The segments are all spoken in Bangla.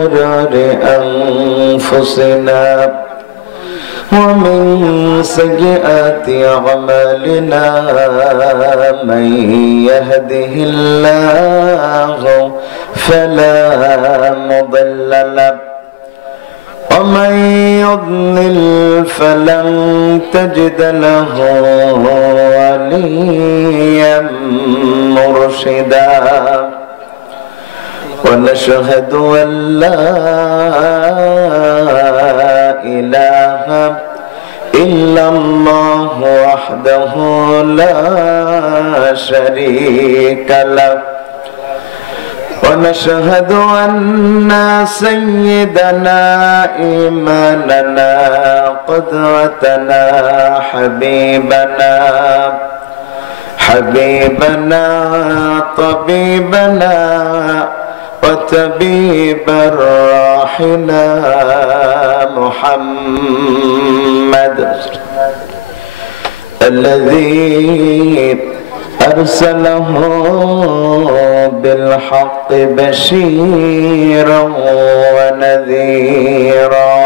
شرور أنفسنا ومن سيئات أعمالنا من يهده الله فلا مضل له ومن يضلل فلن تجد له وليا مرشدا ونشهد أن لا إله إلا الله وحده لا شريك له ونشهد أن سيدنا إمامنا قدوتنا حبيبنا طبيبنا وطبيب روحنا محمد الذي أرسله بالحق بشيرا ونذيرا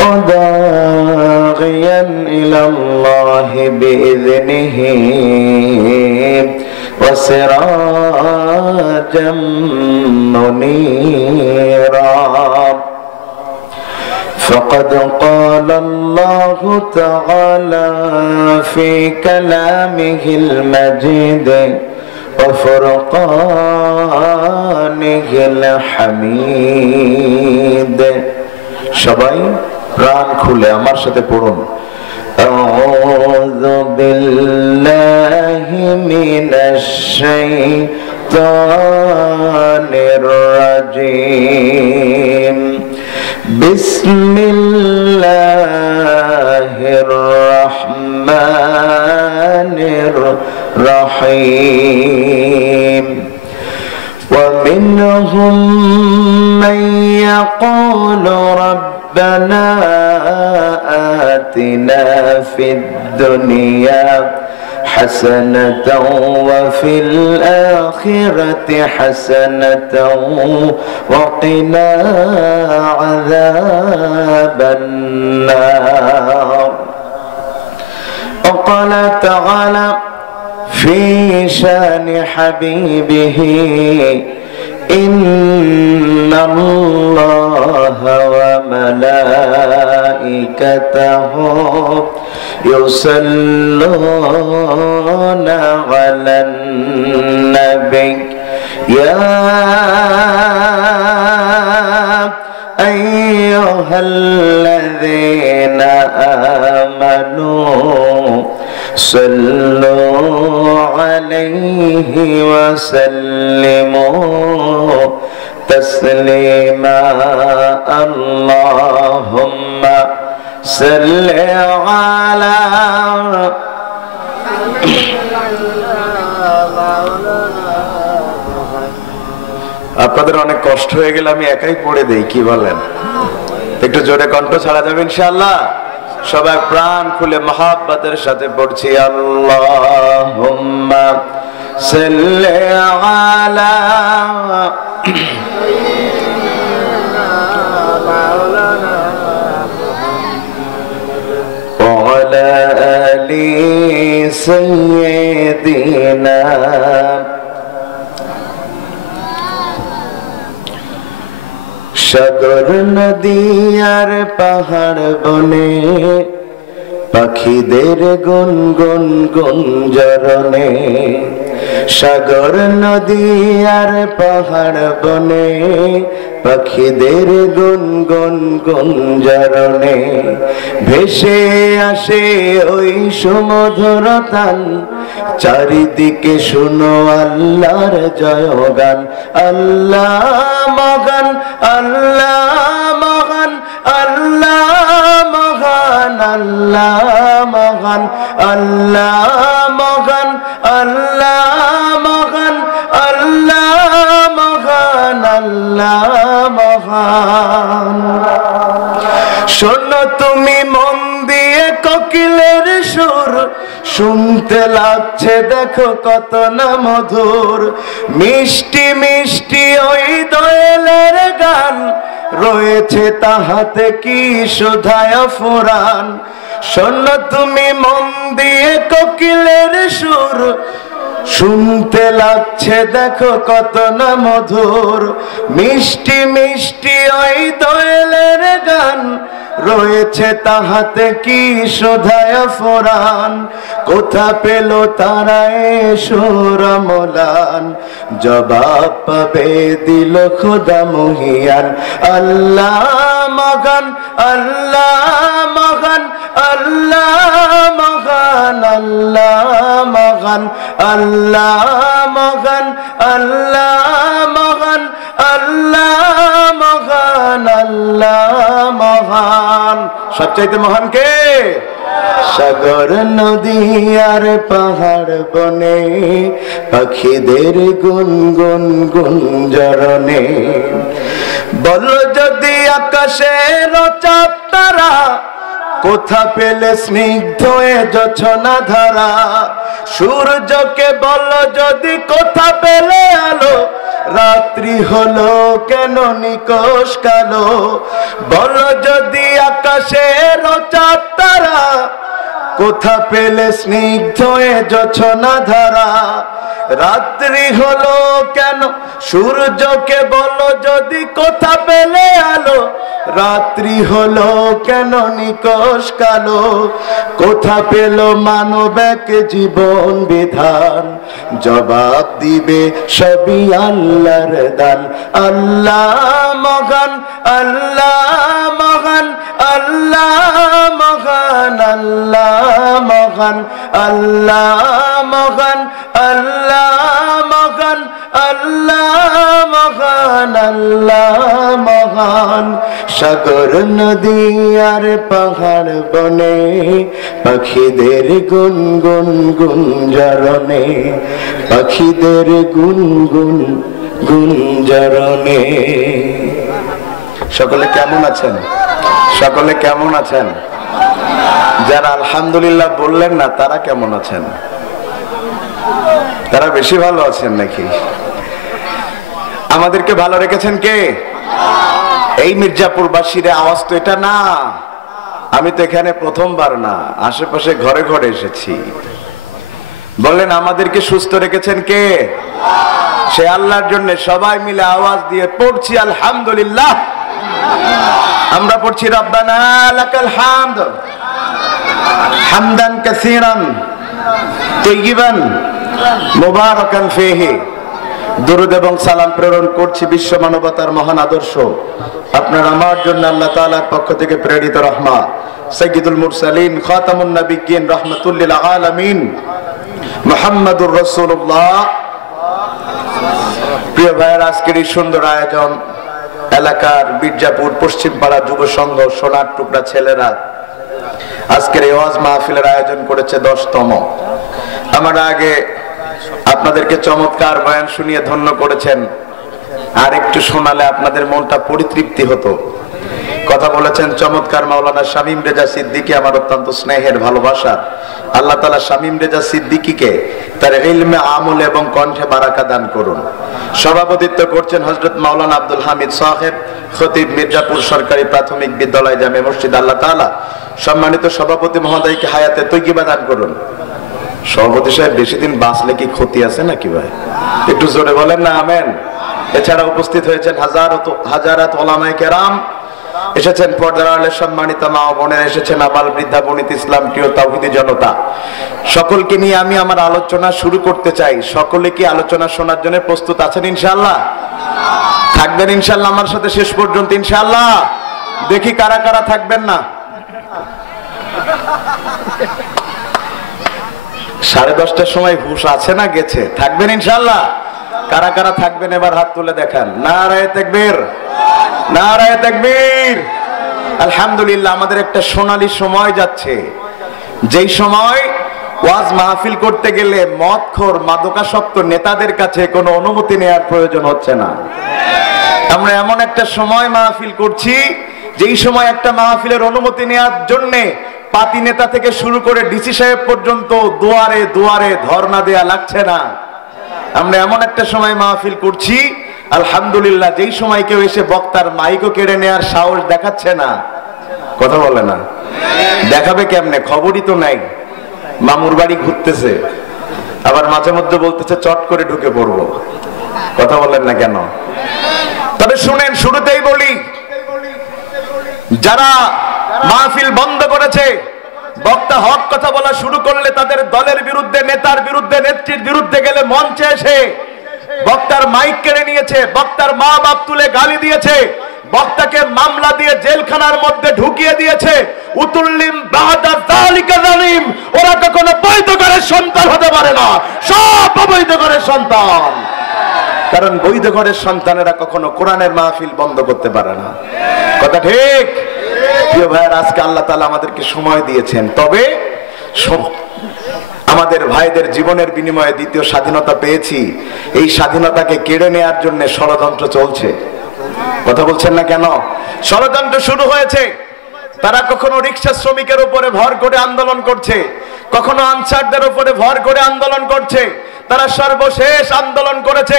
وداعيا إلى الله بإذنه وسراجا منيرا فقد قال الله تعالى في كلامه المجيد وفرقانه الحميد সবাই প্রাণ খুলে আমার সাথে পড়ুন أعوذ بالله من الشيطان الرجيم بسم الله الرحمن الرحيم ومنهم من يقول ربنا آتنا في الدنيا حسنة وفي الآخرة حسنة وقنا عذاب النار وقال تعالى في شان حبيبه إن الله وملائكته يصلون على النبي يا أيها الذين آمنوا صلوا عليه وسلموا تسليما اللهم صل على আপনাদের অনেক কষ্ট হয়ে গেলে আমি একাই পড়ে দেই কি বলেন একটু জোরে কণ্ঠ ছাড়া যাবে ইনশাআল্লাহ সবাই প্রাণ খুলে মহব্বতের সাথে পড়ছি আল্লাহুম্মা সাল্লি আলা ওয়ালা আলি সাইয়্যিদিনা সাগর নদী আর পাহাড় বনে পাখিদের গুনগুন গুঞ্জরণে সাগর নদী আর পাহাড় বনে পাখিদের গুনগুন গুঞ্জরণে ভেসে আসে ওই সুমধুর তান চারিদিকে শুনো আল্লাহর জয়গান আল্লাহ মহান আল্লাহ মহান আল্লাহ মহান আল্লাহ মহান আল্লাহ মহান আল্লাহ মহান আল্লাহ মহান আল্লাহ মহান শোনো তুমি মন দিয়ে কোকিলের সুর শুনতে লাগছে দেখো কত না মধুর মিষ্টি মিষ্টি ওই দোয়েলের রয়েছে তাহাতে কি শোধায় ফুরান। শোনো তুমি মন দিয়ে কোকিলের সুর, শুনতে লাগছে দেখো কত না মধুর। মিষ্টি মিষ্টি ওই দোয়েলের গান, রয়েছে তাহাতে কি শোধায় ফুরান। কোথা পেল তারা এ সুর মলান, জবাব পাবে দিল খোদা মহিয়ান। আল্লাহ মগান, আল্লাহ মগান, আল্লাহ মগান, আল্লাহ মগান, আল্লাহ মগান, আল্লাহ মগান, আল্লাহ মগান, আল্লাহ মহান। সবচাইতে মহান কে? সাগর নদী আর পাহাড় বনে, পাখিদের গুনগুন গুঞ্জরণে। বলো যদি আকাশের চাঁদ তারা, কোথা পেলে স্নিগ্ধ এ জোছনা ধারা। সূর্যকে বলো যদি কোথা পেলে আলো, রাত্রি হলো কেন নিকষ কালো। বলো যদি আকাশের চাঁদ তারা, কোথা পেলে স্নিগ্ধ এ জোছনা ধারা। রাত্রি হলো কেন, সূর্যকে বলো যদি কোথা পেলে আলো, রাত্রি হলো কেন নিকষ কালো। কোথা পেল মানব এক জীবন বিধান, জবাব দিবে সবই আল্লাহর দান। আল্লাহ মহান, আল্লাহ মহান, আল্লাহ মহান, আল্লাহ মহান, আল্লাহ মহান, আল্লাহ মহান, আল্লাহ মহান, আল্লাহ মহান। সাগর নদী আর পাহাড় বনে, পাখিদের গুনগুন গুঞ্জরণে, পাখিদের গুনগুন গুঞ্জরণে। সকলে কেমন আছেন? সকলে কেমন আছেন? যারা আলহামদুলিল্লাহ বললেন না তারা কেমন আছেন? তারা বেশি ভালো আছেন নাকি? আমাদেরকে ভালো রেখেছেন কে? এই মির্জাপুরবাসীর আওয়াজ তো এটা না। আমি তো এখানে প্রথমবার না, আশেপাশে ঘরে ঘরে এসেছি। বললেন আমাদেরকে সুস্থ রেখেছেন কে? সে আল্লাহর জন্য সবাই মিলে আওয়াজ দিয়ে পড়ছি আলহামদুলিল্লাহ। আমরা পড়ছি রব্বানা লাকাল হামদ হামদান কাসীরান তাইয়িবান মুবারাকান ফীহি। দুরূদ এবং সালাম প্রেরণ করছি বিশ্ব মানবতার মহান আদর্শ আপনার আমার জন্য আল্লাহ তাআলার পক্ষ থেকে প্রেরিত রহমত সাইয়্যিদুল মুরসালিন খাতামুন নবিয়্যিন রাহমাতুল লিল আলামিন মুহাম্মাদুর রাসূলুল্লাহ। প্রিয় ভাইয়ের, আজকের এই সুন্দর আয়োজন এলাকার মির্জাপুর পশ্চিম পাড়া যুব সংঘ সোনার টুকরা ছেলেরা আজকের এই ওয়াজ মাহফিলের আয়োজন করেছে 10তম। আমার আগে আপনাদেরকে চমৎকার বয়ান শুনিয়ে ধন্য করেছেন, আর একটু শোনালে আপনাদের মনটা পরিতৃপ্তি হতো। কথা বলেছেন চমৎকার মাওলানা শামীম রেজা সিদ্দিকী, আমার অত্যন্ত স্নেহের ভালোবাসার। আল্লাহ তাআলা শামীম রেজা সিদ্দিকীকে তার ইলমে আমল এবং কণ্ঠে বারাকা দান করুন। সভাপতিত্ব করছেন হযরত মাওলানা আব্দুল হামিদ সাহেব, খতিব মির্জাপুর সরকারি প্রাথমিক বিদ্যালয় জামে মসজিদ। আল্লাহ তাআলা সম্মানিত সভাপতি মহোদয়কে হায়াতে তৈয়্যিবা দান করুন। সভাপতি সাহেব বেশি দিন বাঁচলে কি ক্ষতি আছে নাকি ভাই? একটু জোরে বলেন না আমেন। এছাড়া উপস্থিত হয়েছেন হাজারাত ওলামায়ে কেরাম, এসেছেন পর্দার আড়ালের সম্মানিত মা ও বোনেরা, এসেছেন আবাল বৃদ্ধা বনিত ইসলাম প্রিয় তাওহীদি জনতা। সকলকে নিয়ে আমি আমার আলোচনা শুরু করতে চাই। সকলে কি আলোচনা শোনার জন্য প্রস্তুত আছেন ইনশাআল্লাহ? থাকবেন ইনশাআল্লাহ আমার সাথে শেষ পর্যন্ত ইনশাআল্লাহ? দেখি কারা কারা থাকবেন না। 10:30টার সময় হুঁশ আছে না গেছে? থাকবেন ইনশাআল্লাহ? কারা কারা থাকবেন এবার হাত তুলে দেখান। নারায়ে তাকবীর, নারায়ে তাকবীর। আলহামদুলিল্লাহ, আমাদের একটা সোনালী সময় যাচ্ছে, যেই সময় ওয়াজ মাহফিল করতে গেলে মদখোর মাদকাসক্ত নেতাদের কাছে কোনো অনুমতি নেওয়ার প্রয়োজন হচ্ছে না। আমরা এমন একটা সময় মাহফিল করছি, যেই সময় একটা মাহফিলের অনুমতি নেওয়ার জন্য পাতি নেতা থেকে শুরু করে ডিসি সাহেব পর্যন্ত দুয়ারে দুয়ারে ধর্ণা দেয়া লাগছে না। আমরা এমন একটা সময় মাহফিল করছি, আলহামদুলিল্লাহ যেই সময় কেউ এসে বক্তার মাইকও কেড়ে নেওয়ার সাহস দেখাচ্ছে না, কথা বলে না, দেখাবে কেমনে? খবরই তো নাই। মামুর বাড়ি ঘুরতেছে, আবার মাঝে মধ্যে বলতেছে চট করে ঢুকে পড়বো। কথা বলেন না কেন? তবে শুনেন, শুরুতেই বলি, যারা মাহফিল বন্ধ করেছে, বক্তা হক কথা বলা শুরু করলে তাদের দলের বিরুদ্ধে, নেতার বিরুদ্ধে, নেত্রীর বিরুদ্ধে গেলে মঞ্চে এসে বক্তার মাইক কেড়ে নিয়েছে, বক্তার মা বাপ তুলে গালি দিয়েছে, বক্তাকে মামলা দিয়ে জেলখানার মধ্যে ঢুকিয়ে দিয়েছে, উতুল্লিম বাদা যালিকা জালিম, ওরা কখনো বৈধ ঘরের সন্তান হতে পারে না, সব অবৈধ ঘরের সন্তান। কারণ বৈধ ঘরের সন্তানেরা কখনো কোরআনের মাহফিল বন্ধ করতে পারে না। কথা ঠিক? প্রিয় ভাইয়ের, আজকে আল্লাহ তাআলা আমাদেরকে সময় দিয়েছেন, তবে আমাদের ভাইদের জীবনের বিনিময়ে দ্বিতীয় স্বাধীনতা পেয়েছি। এই স্বাধীনতাকে কেড়ে নেওয়ার জন্য ষড়যন্ত্র চলছে। কথা বলছেন না কেন? ষড়যন্ত্র শুরু হয়েছে। তারা কখনো রিক্সা শ্রমিকের উপরে ভর করে আন্দোলন করছে, কখনো আনসারদের উপরে ভর করে আন্দোলন করছে। তারা সর্বশেষ আন্দোলন করেছে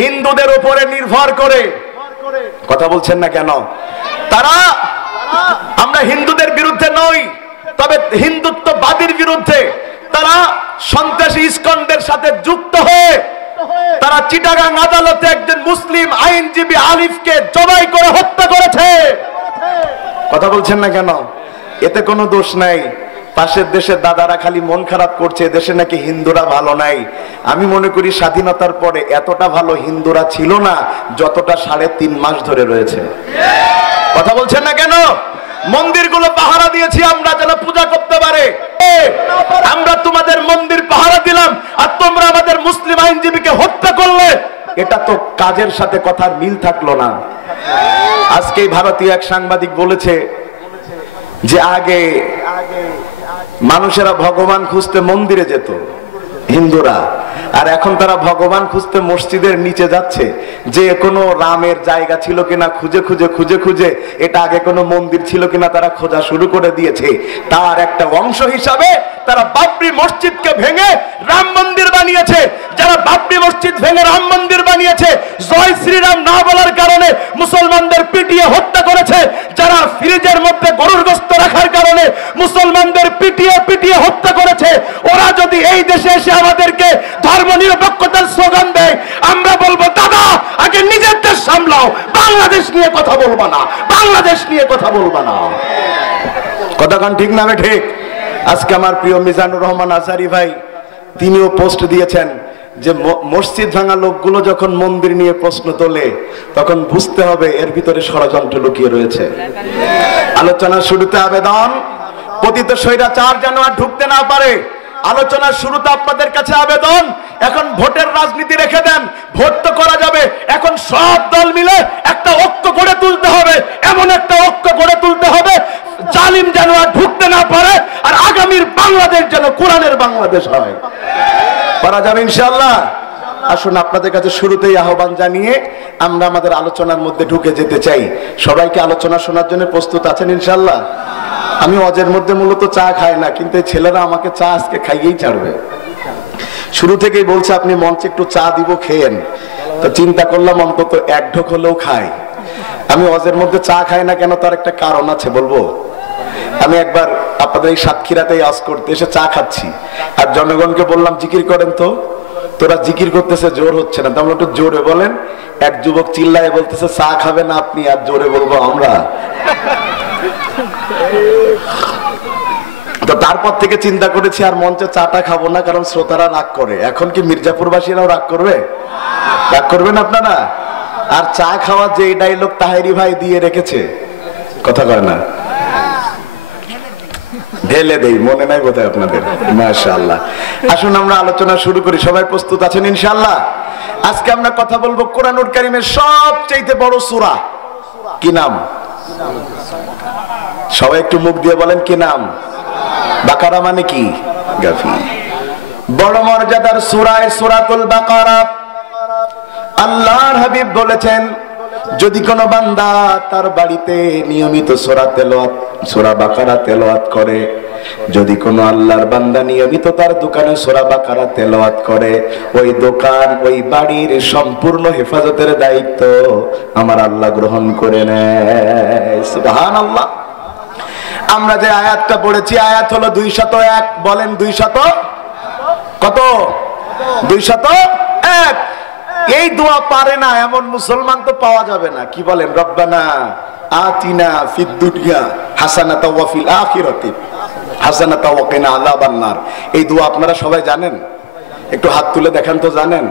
হিন্দুদের উপরে নির্ভর করে। কথা বলছেন না কেন? তারা, আমরা হিন্দুদের বিরুদ্ধে নই, তবে হিন্দুত্ববাদীর বিরুদ্ধে। তারা সন্ত্রাসী ইসকনদের সাথে যুক্ত হয়ে তারা চিটাগাং আদালতে একজন মুসলিম আইনজীবী আলিফকে জবাই করে হত্যা করেছে। কথা বলছেন না কেন? এতে কোনো দোষ নাই। পাশের দেশের দাদারা খালি মন খারাপ করছে, দেশে নাকি হিন্দুরা ভালো নাই। আমি মনে করি স্বাধীনতার পরে এতটা ভালো হিন্দুরা ছিল না যতটা 3.5 মাস ধরে রয়েছে। কথা বলছেন না কেন? মন্দিরগুলো পাহারা দিয়েছি আমরা যেন পূজা করতে পারে। আমরা তোমাদের মন্দির পাহারা দিলাম আর তোমরা আমাদের মুসলিম আইনজীবীকে হত্যা করলে, এটা তো কাজের সাথে কথার মিল থাকলো না। আজকে ভারতীয় এক সাংবাদিক বলেছে যে আগে মানুষেরা ভগবান খুঁজতে মন্দিরে যেত, হিন্দুরা, আর এখন তারা ভগবান খুঁজতে মসজিদের নিচে যাচ্ছে। যে কোনো রামের জায়গা ছিল কিনা খুঁজে খুঁজে খুঁজে খুঁজে, এটা আগে কোনো মন্দির ছিল কিনা তারা খোঁজা শুরু করে দিয়েছে। তার একটা অংশ হিসাবে তারা বাবরি মসজিদকে ভেঙে রাম মন্দির বানিয়েছে। যারা বাবরি মসজিদ ভেঙে রাম মন্দির বানিয়েছে, জয় শ্রীরাম না বলার কারণে মুসলমানদের পিটিয়ে হত্যা করেছে। যারা ফ্রিজের মধ্যে গরুর গোশত রাখার কারণে মুসলমানদের পিটিয়ে পিটিয়ে হত্যা করেছে, ওরা যদি এই দেশে এসে আমাদেরকে ধর্মনিরপেক্ষতার স্লোগান দেয়, আমরা বলবো দাদা আগে নিজের দেশ সামলাও, বাংলাদেশ নিয়ে কথা বলবা না, বাংলাদেশ নিয়ে কথা বলবা না। কথা কান ঠিক না? ঠিক। আজকে আমার প্রিয় মিজানুর রহমান আজহারি ভাই, তিনিও পোস্ট দিয়েছেন যে মসজিদ ভাঙা লোকগুলো যখন মন্দির নিয়ে প্রশ্ন তোলে তখন বুঝতে হবে এর ভিতরে ষড়যন্ত্র লুকিয়ে রয়েছে। আলোচনার শুরুতে আবেদন, পতিত স্বৈরাচার যেন আর ঢুকতে না পারে। আলোচনার শুরুতে আপনাদের কাছে আবেদন, এখন ভোটের রাজনীতি রেখে দেন, ভোট তো করা যাবে, এখন সব দল মিলে একটা ঐক্য গড়ে তুলতে হবে, এমন একটা ঐক্য গড়ে তুলতে হবে জালিম যেন আর ঢুকতে না পারে, আর আগামীর বাংলাদেশ যেন কোরআনের বাংলাদেশ হয়। পারা যাবে ইনশাআল্লাহ। আসুন আপনাদের কাছে শুরুতেই আহ্বান জানিয়ে আমরা আমাদের আলোচনার মধ্যে ঢুকে যেতে চাই। সবাইকে আলোচনা শোনার জন্য প্রস্তুত আছেন ইনশাআল্লাহ? আমি অজের মধ্যে মূলত চা খাই না, কিন্তু ছেলেরা আমাকে চা আজকে খাইয়েই ছাড়বে। শুরু থেকেই বলছে আপনি মঞ্চে একটু চা দিব, খেয়েন। তো চিন্তা করলাম অন্তত এক ঢোক হলেও খাই। আমি অজের মধ্যে চা খাই না কেন, তার একটা কারণ আছে, বলবো। আমি একবার আপনাদের এই সাতক্ষীরাতেই আজ করতে এসে চা খাচ্ছি, আর জনগণকে বললাম জিকির করেন তো। তোরা জিকির করতেছে, জোর হচ্ছে না, তাহলে একটু জোরে বলেন। এক যুবক চিল্লায় বলতেছে চা খাবেন আপনি, আর জোরে বলবো আমরা। তো তারপর থেকে চিন্তা করেছি আর মঞ্চে চাটা খাবো না, কারণ শ্রোতারা রাগ করে। এখন কি মির্জাপুরবাসীরাও রাগ করবে? রাগ করবেন আপনারা? আর চা খাওয়া যে ডায়লগ তাহেরি ভাই দিয়ে রেখেছে, কথা কয় না, ঢেলে দেই, মনে নাই বোধহয় আপনাদের। মাশাআল্লাহ। আসুন আমরা আলোচনা শুরু করি। সবাই প্রস্তুত আছেন ইনশাআল্লাহ? আজকে আমরা কথা বলবো কোরআনুল কারীমের সবচেয়ে বড় সূরা। কি নাম? সবাই একটু মুখ দিয়ে বলেন কি নাম? বাকারা মানে কি? গাফির। বড় মর্যাদার সূরা সূরাতুল বাকারা। আল্লাহর হাবিব বলেছেন যদি কোনো বান্দা তার বাড়িতে নিয়মিত সূরা তেলাওয়াত, সূরা বাকারা তেলাওয়াত করে, যদি কোনো আল্লাহর বান্দা নিয়মিত তার দোকানে সূরা বাকারা তেলাওয়াত করে, ওই দোকান ওই বাড়ির সম্পূর্ণ হেফাজতের দায়িত্ব আমার আল্লাহ গ্রহণ করে নেয়। সুবহানাল্লাহ। আমরা যে আয়াতটা পড়েছি, আয়াত হলো 201। বলেন 200 কত? 201। এই দোয়া পারে না এমন মুসলমান তো পাওয়া যাবে না। কি বলেন? রব্বানা আতিনা ফিদ দুনিয়া হাসানাতাও ওয়া ফিল আখিরাতি হাসানাতাও ওয়া কিনা আযাবান নার। এই দোয়া আপনারা সবাই জানেন? একটু হাত তুলে দেখান তো জানেন?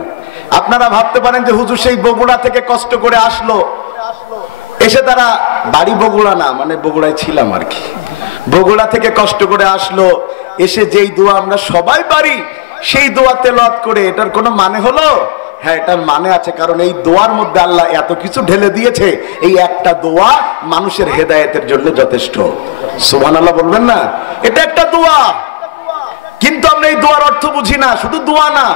আপনারা ভাবতে পারেন যে হুজুর সেই বগুড়া থেকে কষ্ট করে আসলো, এসে তারা বাড়ি বগুড়া না, মানে বগুড়ায় ছিলাম আর কি, বগুড়া থেকে কষ্ট করে আসলো, এসে যেই দোয়া আমরা সবাই পারি সেই দোয়া তেলাওয়াত করে এটার কোনো মানে হলো? হ্যাঁ, এটার মানে আছে। কারণ এই দোয়ার মধ্যে আল্লাহ এত কিছু ঢেলে দিয়েছে, এই একটা দোয়া মানুষের হেদায়েতের জন্য যথেষ্ট। সুবহানাল্লাহ বলবেন না? এটা একটা দোয়া। কিন্তু আমরা এই দোয়ার অর্থ বুঝি না। শুধু দোয়া না,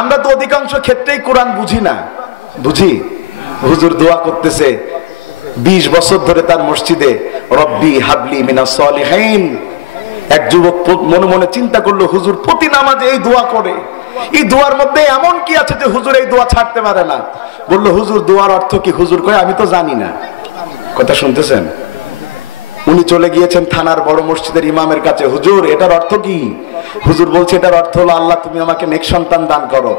আমরা তো অধিকাংশ ক্ষেত্রেই কোরআন বুঝি না। বুঝি? হুজুর দোয়া করতেছে 20 বছর ধরে তার মসজিদে, রব্বি হাবলি মিনাস সলিহিন। এক যুবক মনে মনে চিন্তা করলো, হুজুর প্রতি নামাজে এই দোয়া করে, এই দোয়ার মধ্যে এমন কি আছে যে হুজুর এই দোয়া ছাড়তে পারে না? বললো, হুজুর দোয়ার অর্থ কি? হুজুর কয়, আমি তো জানি না। কথা শুনতেছেন? উনি চলে গিয়েছেন থানার বড় মসজিদের ইমামের কাছে, হুজুর এটার অর্থ কি? হুজুর বলছে, এটার অর্থ হলো আল্লাহ তুমি আমাকে নেক সন্তান দান করো।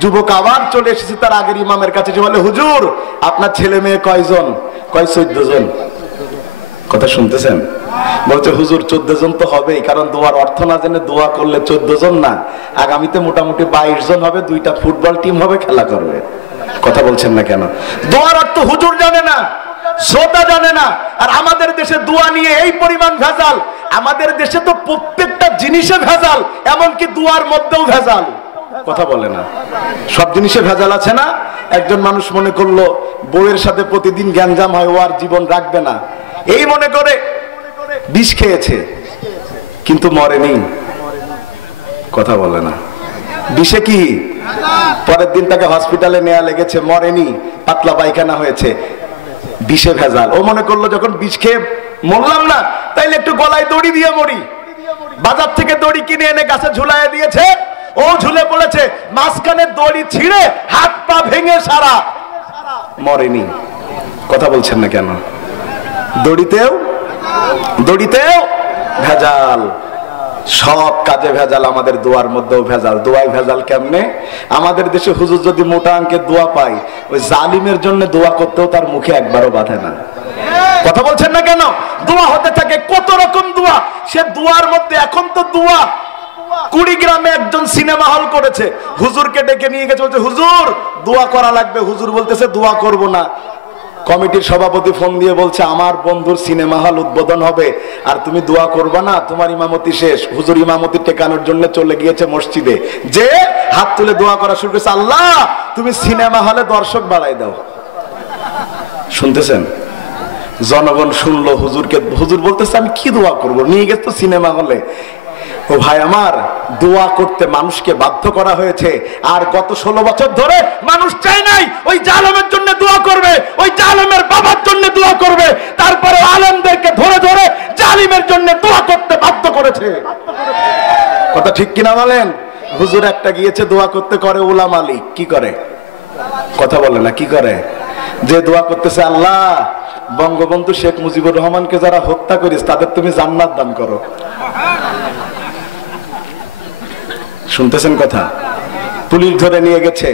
যুবক আবার চলে এসেছে তার আগের ইমামের কাছে, বলে, হুজুর আপনার ছেলে মেয়ে কয়জন? কয় 14 জন। কথা শুনতেছেন? বলছে, হুজুর 14 জন তো হবেই, কারণ দোয়ার অর্থ না জেনে দোয়া করলে 14 জন না, আগামীতে মোটামুটি 22 জন হবে, 2টা ফুটবল টিম হবে, খেলা করবে। কথা বলছেন না কেন? দোয়ার অর্থ হুজুর জানে না, শ্রোতা জানে না। আর আমাদের দেশে দোয়া নিয়ে এই পরিমাণ ভেজাল, আমাদের দেশে তো প্রত্যেকটা জিনিসে ভেজাল, এমনকি দোয়ার মধ্যেও ভেজাল। কথা বলে না? সব জিনিসে ভেজাল আছে না? একজন মানুষ মনে করলো বউয়ের সাথে প্রতিদিন গ্যাঞ্জাম হয়, ও আর জীবন রাখবে না, এই মনে করে বিষ খেয়েছে, কিন্তু মরেনি। কথা বলে না? বিষে কি? পরের দিন তাকে হসপিটালে নেওয়া লেগেছে, মরেনি, পাতলা পায়খানা হয়েছে, বিষে ভেজাল। ও মনে করলো যখন বিষ খেয়ে মরলাম না, তাইলে একটু গলায় দড়ি দিয়ে মরি। বাজার থেকে দড়ি কিনে এনে গাছে ঝুলাইয়া দিয়েছে, ও ঝুলে পড়েছে, মাঝখানে দড়ি ছিঁড়ে হাত পা ভেঙে সারা, মরেনি। কথা বলছেন না কেন? দড়িতেও ভেজাল, সব কাজে ভেজাল, আমাদের দোয়ার মধ্যেও ভেজাল। দোয়ায় ভেজাল কেমনে? আমাদের দেশে হুজুর যদি মোটা অঙ্কের দোয়া পায়, ওই জালিমের জন্য দোয়া করতেও তার মুখে একবারও বাধে না। কথা বলছেন না কেন? দোয়া হতে থাকে কত রকম দোয়া। সে দোয়ার মধ্যে এখন তো দোয়া, কুড়িগ্রামে একজন সিনেমা হল করেছে, হুজুরকে ডেকে নিয়ে গেছে, বলছে হুজুর দোয়া করা লাগবে। হুজুর বলতেছে দোয়া করব না। কমিটির সভাপতি ফোন দিয়ে বলছে, আমার বন্ধুর সিনেমা হল উদ্বোধন হবে, আর তুমি দোয়া করবা না? তোমার ইমামতি শেষ। হুজুর ইমামতি টেকানোর জন্য চলে গিয়েছে মসজিদে, যে হাত তুলে দোয়া করা শুরু করেছে, আল্লাহ তুমি সিনেমা হলে দর্শক বাড়াই দাও। শুনতেছেন? জনগণ শুনলো হুজুরকে, হুজুর বলতেছে আমি কি দোয়া করব, নিয়ে গেছে তো সিনেমা হলে। ও ভাই আমার, দোয়া করতে মানুষকে বাধ্য করা হয়েছে, আর গত 16 বছর ধরে মানুষ চায় নাই ওই জালেমের জন্য দোয়া করবে, ওই জালেমের বাবার জন্য দোয়া করবে, তারপরে আলেমদেরকে ধরে ধরে জালিমের জন্য দোয়া করতে বাধ্য করেছে। কথা ঠিক কিনা বলেন? হুজুর একটা গিয়েছে দোয়া করতে, করে উলামা লীগ। কি করে? কথা বলে না? কি করে? যে দোয়া করতেছে, আল্লাহ বঙ্গবন্ধু শেখ মুজিবুর রহমানকে যারা হত্যা করিস তাদের তুমি জান্নাত দান করো। শুনতেছেন কথা? পুলিশ ধরে নিয়ে গেছে,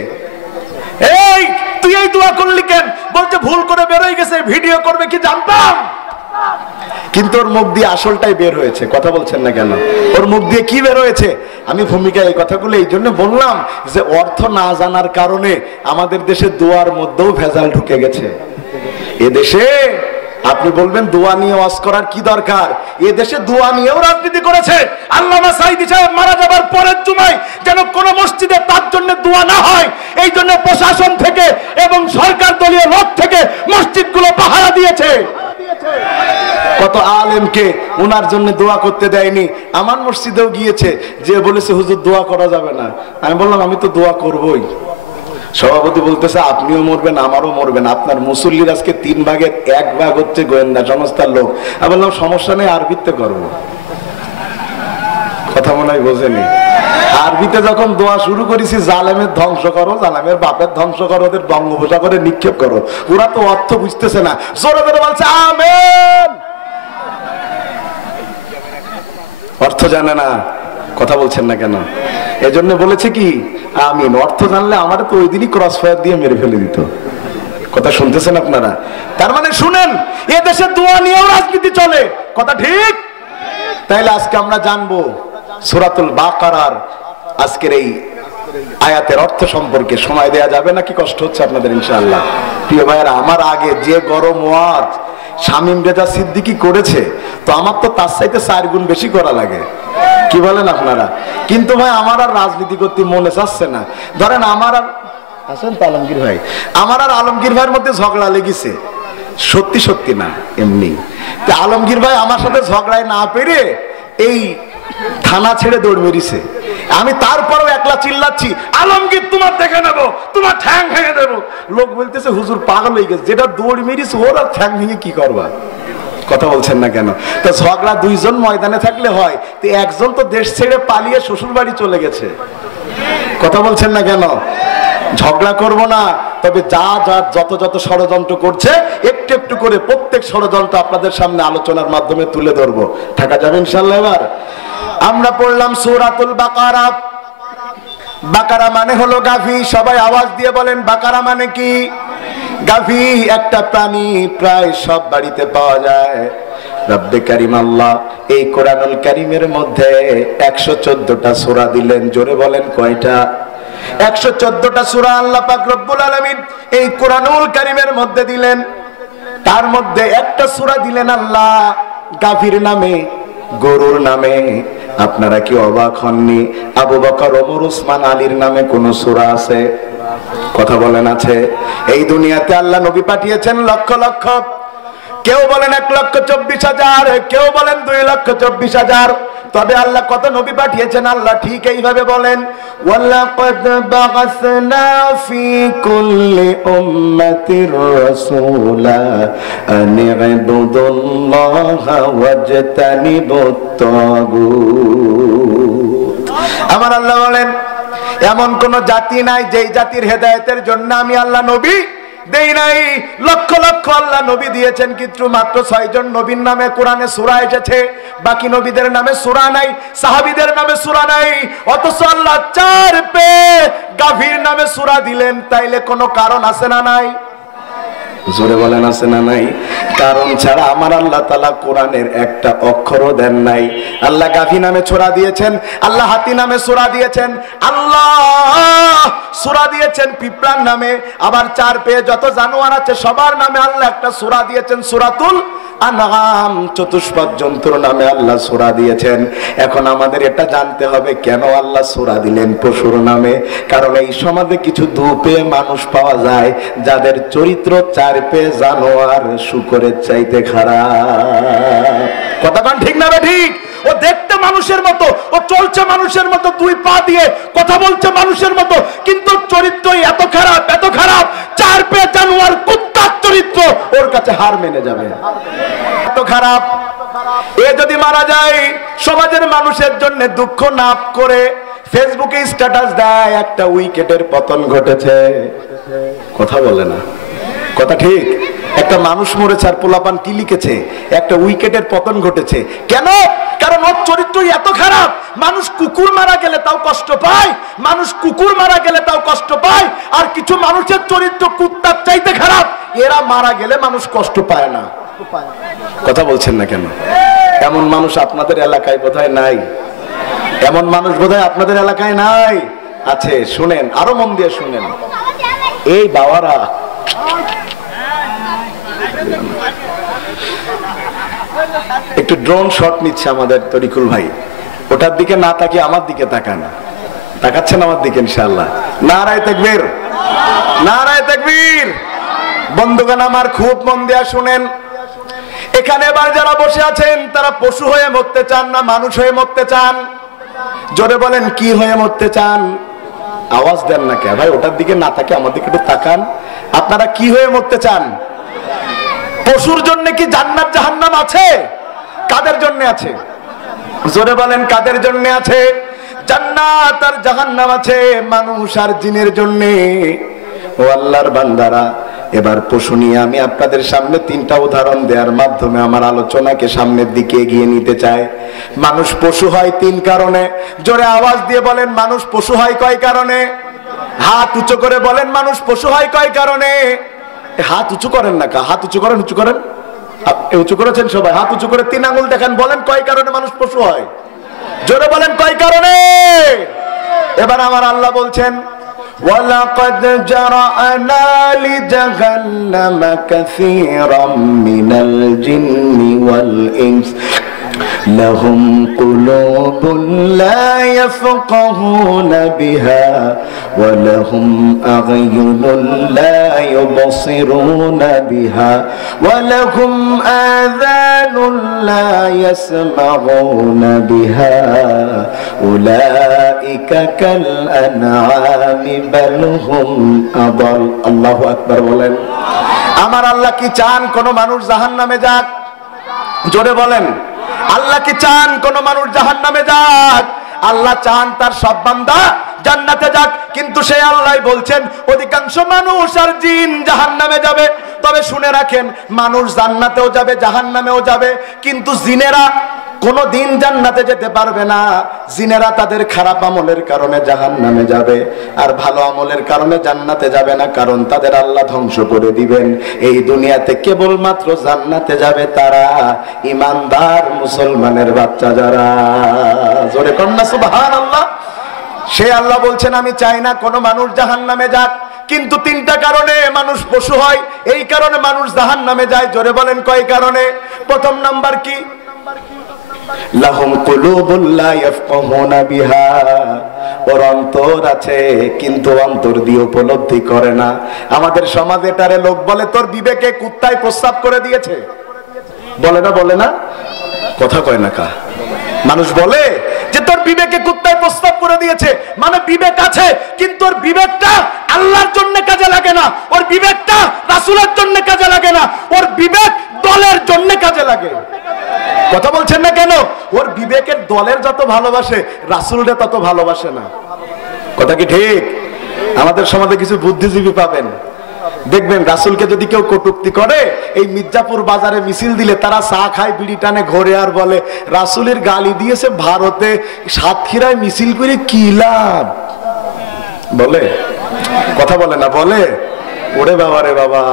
এই তুই এই দোয়া করলি কেন? বলছে ভুল করে বের হয়ে গেছে, ভিডিও করবে কি জানতাম। কিন্তু ওর মুখ দিয়ে আসলটাই বের হয়েছে। কথা বলছেন না কেন? ওর মুখ দিয়ে কি বের হয়েছে? আমি ভূমিকায় এই কথাগুলো এই জন্য বললাম যে অর্থ না জানার কারণে আমাদের দেশে দোয়ার মধ্যেও ভেজাল ঢুকে গেছে। এদেশে আপনি বলবেন দোয়া নিয়ে ওয়াজ করার কি দরকার? এ দেশে দোয়া নিয়েও রাজনীতি করেছে। আল্লামা সাঈদী সাহেব মারা যাবার পরের জুমায় যেন কোন মসজিদে তার জন্য দোয়া না হয়, এই জন্য প্রশাসন থেকে এবং সরকার দলীয় লোক থেকে মসজিদগুলো পাহারা দিয়েছে। কত আলেমকে ওনার জন্য দোয়া করতে দেয়নি। আমার মসজিদেও গিয়েছে, যে বলেছে হুজুর দোয়া করা যাবে না। আমি বললাম আমি তো দোয়া করবই। সভাপতি বলতেছে আপনিও মরবেন, আমারও মরবেন, আপনার মুসল্লির আজকে 3 ভাগের 1 ভাগ হচ্ছে গোয়েন্দা সংস্থার লোক। আমি বললাম সমস্যা নেই, আরবিতে করবো। কথা মনে হয় বোঝেনি। আরবিতে যখন দোয়া শুরু করেছি, জালেমের ধ্বংস করো, জালেমের বাপের ধ্বংস করো, ওদের বঙ্গোপসাগরে নিক্ষেপ করো, ওরা তো অর্থ বুঝতেছে না, জোরে জোরে বলছে আমেন, অর্থ জানে না। কথা বলছেন না কেন? এজন্য বলেছে কি আমিন, অর্থ জানলে আমার তো ওই দিনই ক্রস ফায়ার দিয়ে মেরে ফেলে দিত। কথা শুনতেছেন আপনারা? তার মানে শুনেন, এ দেশে দোয়া নিয়েও রাজনীতি চলে। কথা ঠিক? তাইলে আজকে আমরা জানবো সূরাতুল বাকারার আজকের এই আয়াতের অর্থ সম্পর্কে। সময় দেয়া যাবে নাকি কষ্ট হচ্ছে আপনাদের? ইনশাআল্লাহ। প্রিয় ভাইয়েরা, আমার আগে যে গরম ওয়াজ শামীম রেজা সিদ্দিকী করেছে, তো আমার তো তার চাইতে 4 গুণ বেশি করা লাগে। কি বলেন আপনারা? কিন্তু ভাই আমার আর রাজনীতি করতে মনে চাচ্ছে না। ধরেন আমার আর আছেন তো আলমগীর ভাই, আমার আর আলমগীর ভাইয়ের মধ্যে ঝগড়া লেগেছে, সত্যি সত্যি না এমনি। তো আলমগীর ভাই আমার সাথে ঝগড়ায় না পেরে এই থানা ছেড়ে দৌড় মেরিছে। আমি তারপরেও একলা চিল্লাচ্ছি, আলমগীর তোমার দেখে নেবো, তোমার ঠ্যাং ভেঙে দেবো। লোক বলতেছে হুজুর পাগল হয়ে গেছে, যেটা দৌড় মেরিস ওর আর ঠ্যাং ভেঙে কি করবা? কথা বলছেন না কেন? তো ঝগড়া 2 জন ময়দানে থাকলে হয়, তো একজন তো দেশ ছেড়ে পালিয়ে শ্বশুর বাড়ি চলে গেছে। কথা বলছেন না কেন? ঝগড়া করব না, তবে যা যা যত যত ষড়যন্ত্র করছে একটু একটু করে প্রত্যেক ষড়যন্ত্র আপনাদের সামনে আলোচনার মাধ্যমে তুলে ধরবো। থাকা যাবে ইনশাআল্লাহ। এবার আমরা পড়লাম সূরাতুল বাকারা। বাকারা মানে হলো গাভী। সবাই আওয়াজ দিয়ে বলেন বাকারা মানে কি? গাভী একটা প্রাণী, প্রায় সব বাড়িতে পাওয়া যায়। রব্বে কারীম আল্লাহ এই কোরআনুল কারীমের মধ্যে 114টা সূরা দিলেন। জোরে বলেন কয়টা? 114টা সূরা আল্লাহ পাক রব্বুল আলামিন এই কোরআনুল কারীমের মধ্যে দিলেন। তার মধ্যে একটা সূরা দিলেন আল্লাহ গাভীর নামে, গরুর নামে। আপনারা কি অবাক হননি? আবু বকর, ওমর, উসমান, আলীর নামে কোন সূরা আছে? কথা বলেন আছে? এই দুনিয়াতে আল্লাহ নবী পাঠিয়েছেন লক্ষ লক্ষ। কেউ বলেন 1,24,000, কেউ বলেন 2,24,000। তবে আল্লাহ কত নবী পাঠিয়েছেন আল্লাহ ঠিক এইভাবে বলেন, ওয়ালাকাদ বা'আসনা ফি কুল্লি উম্মাতির রাসূলা আন ইবুদুল্লাহা ওয়াজতানিবুত তাগুত। আমার আল্লাহ বলেন এমন কোন জাতি নাই যেই জাতির হেদায়েতের জন্য আমি আল্লাহ নবী দেই নাই। লক্ষ লক্ষ আল্লাহ নবী দিয়েছেন, কিন্তু মাত্র 6 জন নবীর নামে কোরআনে সূরা এসেছে। বাকি নবীদের নামে সূরা নাই, সাহাবীদের নামে সূরা নাই। অথচ আল্লাহ 4 পে গাভীর নামে সূরা দিলেন। তাইলে কোনো কারণ আছে না নাই? জোরে বলেন আছে না নাই? কারণ ছাড়া আমার আল্লাহ তাআলা কোরআনের একটা অক্ষরও দেন নাই। আল্লাহ গাভী নামে সূরা দিয়েছেন, আল্লাহ হাতি নামে সূরা দিয়েছেন, আল্লাহ সূরা দিয়েছেন পিঁপড়ার নামে। আবার 4 পেয়ে যত জানোয়ার আছে সবার নামে আল্লাহ একটা সূরা দিয়েছেন, সূরাতুল আনআম। চতুষ্পদ জন্তুর নামে আল্লাহ সূরা দিয়েছেন। এখন আমাদের এটা জানতে হবে কেন আল্লাহ সূরা দিলেন পশুর নামে। কারণ এই সমাজে কিছু 2 পেয়ে মানুষ পাওয়া যায় যাদের চরিত্র 4 পেয়ে জানোয়ার শুকরের চাইতে খারাপ। কথা কোন ঠিক না ঠিক? ও দেখতে মানুষের মতো, ও চলছে মানুষের মতো, 2 পা দিয়ে কথা বলছে মানুষের মতো, কিন্তু চরিত্র এত খারাপ, এত খারাপ, 4 পেয়ে জানোয়ার কুত্তার চরিত্র ওর কাছে হার মেনে যাবে। এত খারাপ। এ যদি মারা যায় সমাজের মানুষের জন্য দুঃখ না করে ফেসবুকে স্ট্যাটাস দেয় একটা উইকেটের পতন ঘটেছে। কথা বলে না? কথা ঠিক? একটা মানুষ মরেছে আর পোলাপান কি লিখেছে? একটা উইকেটের পতন ঘটেছে। কেন? কারণ ওর চরিত্র এত খারাপ। মানুষ কুকুর মারা গেলে তাও কষ্ট পায়, মানুষ কুকুর মারা গেলে তাও কষ্ট পায়। আর কিছু মানুষের চরিত্র কুত্তার চাইতে খারাপ, এরা মারা গেলে মানুষ কষ্ট পায় না। কথা বলছেন না কেন? এমন মানুষ আপনাদের এলাকায় বোধহয় নাই। এমন মানুষ বোধহয় আপনাদের এলাকায় নাই। আছে, শুনেন, আরো মন দিয়ে শুনেন। এই বাবারা একটু ড্রোন শট নিচ্ছে আমাদের তরিকুল ভাই, ওটার দিকে না তাকিয়ে আমার দিকে তাকান। তাকাচ্ছেন আমার দিকে ইনশাআল্লাহ? নারায়ে তাকবীর, নারায়ে তাকবীর। বন্ধুগণ আমার খুব মন দিয়ে শুনেন। এখানে এবার যারা বসে আছেন তারা পশু হয়ে মরতে চান না মানুষ হয়ে মরতে চান? জোরে বলেন কি হয়ে মরতে চান? আওয়াজ দেন না কে ভাই? ওটার দিকে না তাকে আমার দিকে একটু তাকান। আপনারা কি হয়ে মরতে চান? পশুর জন্য কি জান্নাত জাহান্নাম আছে? কাদের জন্য আছে? জোরে বলেন, কাদের জন্য আছে? জান্নাত আর জাহান্নাম আছে মানুষ আর জিনের জন্য। ও আল্লাহর বান্দারা, এবার পশু নিয়ে আমি আপনাদের সামনে 3টা উদাহরণ দেওয়ার মাধ্যমে আমার আলোচনাকে সামনের দিকে এগিয়ে নিতে চাই। মানুষ পশু হয় 3 কারণে। জোরে আওয়াজ দিয়ে বলেন, মানুষ পশু হয় কয় কারণে? হাত উঁচু করে বলেন, মানুষ পশু হয় কয় কারণে? হাত উঁচু করেন না কা? হাত উঁচু করেন, উঁচু করেন। উঁচু করেছেন সবাই? হাত উঁচু করে 3 আঙ্গুল দেখান, বলেন কয় কারণে মানুষ পশু হয়? জোরে বলেন কয় কারণে? এবার আমার আল্লাহ বলছেন, وَلَقَدْ جَرَعْنَا لِجَهَنَّمَ كَثِيرًا مِنَ الْجِنِّ وَالْإِنسِ لَهُمْ قُلُوبٌ لَا يَفْقَهُونَ بِهَا وَلَهُمْ أَعْيُنٌ لَا يُبْصِرُونَ بِهَا وَلَهُمْ آذَانٌ لَا يَسْمَعُونَ بِهَا أُولَئِكَ كَالْأَنْعَامِ بَلْ هُمْ أَضَلُّ। আল্লাহু আকবার বলেন। আমার আল্লাহ কি চান কোন মানুষ জাহান্নামে যাক? জোরে বলেন, আল্লাহ কি চান কোন মানুষ জাহান্নামে যাক? আল্লাহ চান তার সব বান্দা জান্নাতে যাক, কিন্তু সেই আল্লাহ বলছেন অধিকাংশ মানুষ আর জিন জাহান্নামে যাবে। তবে শুনে রাখেন, মানুষ জান্নাতেও যাবে জাহান্নামেও যাবে, কিন্তু জিনেরা কোন দিন জান্নাতে যেতে পারবে না। জিনেরা তাদের খারাপ আমলের কারণে জাহান্নামে যাবে, আর ভালো আমলের কারণে জান্নাতে যাবে না, কারণ তাদের আল্লাহ ধ্বংস করে দিবেন। এই দুনিয়াতে কেবলমাত্র জান্নাতে যাবে তারা ইমানদার মুসলমানের বাচ্চা যারা। জোরে কন্যা সুবহানাল্লাহ। সে আল্লাহ বলছেন, আমি চাই না কোন মানুষ জাহান্নামে যাক, কিন্তু 3টা কারণে মানুষ পশু হয়, এই কারণে মানুষ জাহান্নামে যায়। জোরে বলেন কয় কারণে? প্রথম নাম্বার কি? লাহুম কুলুবুল লা ইয়াফকাহুনা বিহা। ওর অন্তর আছে কিন্তু অন্তর দিয়ে উপলব্ধি করে না। আমাদের সমাজে এটারে লোক বলে, তোর বিবেকে কুত্তায় প্রস্রাব করে দিয়েছে। বলে না? বলে না? কথা কয় না কা? মানুষ বলে যে তোর বিবেকে কুত্তায় প্রস্রাব করে দিয়েছে, মানে বিবেক আছে কিন্তু ওর বিবেকটা আল্লাহর জন্য কাজে লাগে না, ওর বিবেকটা রাসূলের জন্য কাজে লাগে না, ওর বিবেক দলের জন্য কাজে লাগে। কথা বলছেন না কেন? ওর বিবেকের দলের যত ভালোবাসে, রাসূলরে তত ভালোবাসে না। কথা কি ঠিক? আমাদের সমাজে কিছু বুদ্ধিজীবী পাবেন, দেখবেন রাসূলকে যদি কেউ কটূক্তি করে, এই মির্জাপুর বাজারে মিছিল দিলে তারা চা খায়, বিড়ি টানে, ঘোরে আর বলে রাসূলের গালি দিয়েছে ভারতে, সাতক্ষীরায় মিছিল করে কি লাভ? বলে? কথা বলে না? বলে? ওরে বাবা রে বাবা,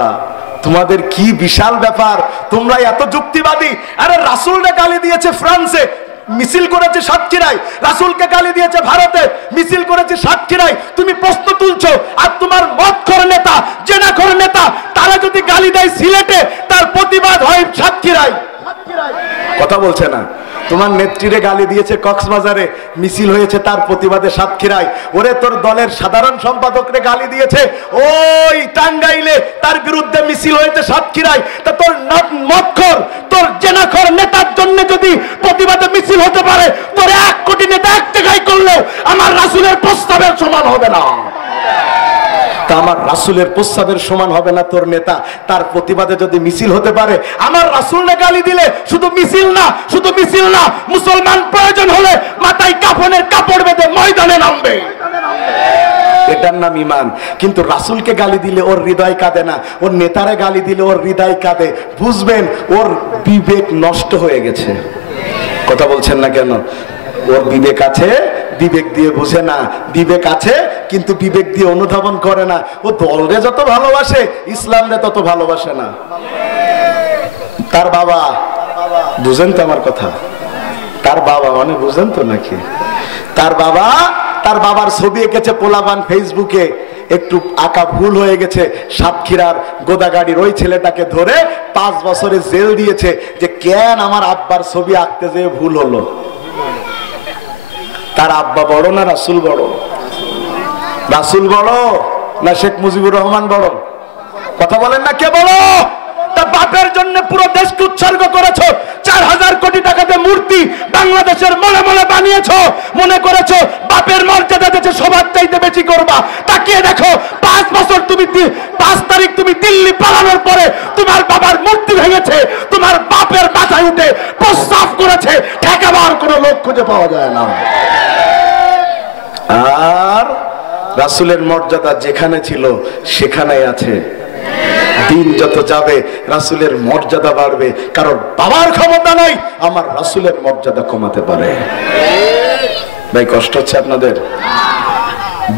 তোমাদের কি বিশাল ব্যাপার, তোমরা এত যুক্তিবাদী। আরে রাসূলকে গালি দিয়েছে ফ্রান্সে, মিছিল করেছে সাতক্ষীরায়, রাসূলকে গালি দিয়েছে ভারতে, মিছিল করেছে সাতক্ষীরায়, তুমি প্রশ্ন তুলছো। আর তোমার মদখোর নেতা, জেনাখোর নেতা, তারা যদি গালি দেয় সিলেটে, তার প্রতিবাদ হয় সাতক্ষীরায়। কথা বলছে না? তোমার নেত্রীরে গালি দিয়েছে কক্সবাজারে, মিছিল হয়েছে তার প্রতিবাদে সাতক্ষীরায়। ওরে তোর দলের সাধারণ সম্পাদকরে গালি দিয়েছে ওই টাঙ্গাইলে, তার বিরুদ্ধে মিছিল হয়েছে সাতক্ষীরায়। তা তোর মদখোর, তোর জেনাখোর নেতার জন্য যদি প্রতিবাদে মিছিল হতে পারে, তোর 1 কোটি নেতা এক জায়গায় করলেও আমার রাসূলের প্রস্তাবের সমান হবে না। তা আমার রাসূলের প্রস্তাবের সমান হবে না তোর নেতা, তার প্রতিবাদে যদি মিছিল হতে পারে। আমার রাসূলকে গালি দিলে শুধু মিছিল না, শুধু মিছিল না, মুসলমান প্রয়োজন হলে মাথায় কাফনের কাপড় বেঁধে ময়দানে নামবে। এটার নাম ঈমান। কিন্তু রাসূলকে গালি দিলে ওর হৃদয় কাঁদে না, ওর নেতারে গালি দিলে ওর হৃদয় কাঁদে। বুঝবেন ওর বিবেক নষ্ট হয়ে গেছে। কথা বলছেন না কেন? ওর বিবেক আছে, বিবেক দিয়ে বুঝে না, বিবেক আছে কিন্তু বিবেক দিয়ে অনুধাবন করে না। ও দলরে যত ভালোবাসে, ইসলামরে তত ভালোবাসে না। তার বাবা, বুঝেন তো আমার কথা? তার বাবা মানে বুঝেন তো নাকি? তার বাবা, তার বাবার ছবি এঁকেছে পোলাপান ফেসবুকে, একটু আঁকা ভুল হয়ে গেছে। সাতক্ষীরার গোদাগাড়ির ওই ছেলেটাকে ধরে 5 বছরের জেল দিয়েছে যে কেন আমার আব্বার ছবি আঁকতে যেয়ে ভুল হলো। তার আব্বা বড় না রাসূল বড়? রাসূল বড় না শেখ মুজিবুর রহমান বড়? কথা বলেন না, কে বড়? তার বাপের জন্য পুরো দেশকে উৎসর্গ করেছো। 4000 কোটি টাকাতে মূর্তি বাংলাদেশের মনে মনে বানিয়েছো, মনে করেছো বাপের মর্যাদা দেশে সবার চাইতে বেশি করবা। তুমি দিল্লি পালানোর পরে তোমার বাবার মূর্তি ভেঙেছে, তোমার বাপের মাথায় উঠে প্রস্তাব করেছে, ঠেকাবার কোনো লোক খুঁজে পাওয়া যায় না। আর রাসূলের মর্যাদা যেখানে ছিল সেখানেই আছে। দিন যত যাবে রাসূলের মর্যাদা বাড়বে, কারণ বাবার ক্ষমতা নাই আমার রাসূলের মর্যাদা কমাতে পারে। ভাই কষ্ট হচ্ছে আপনাদের?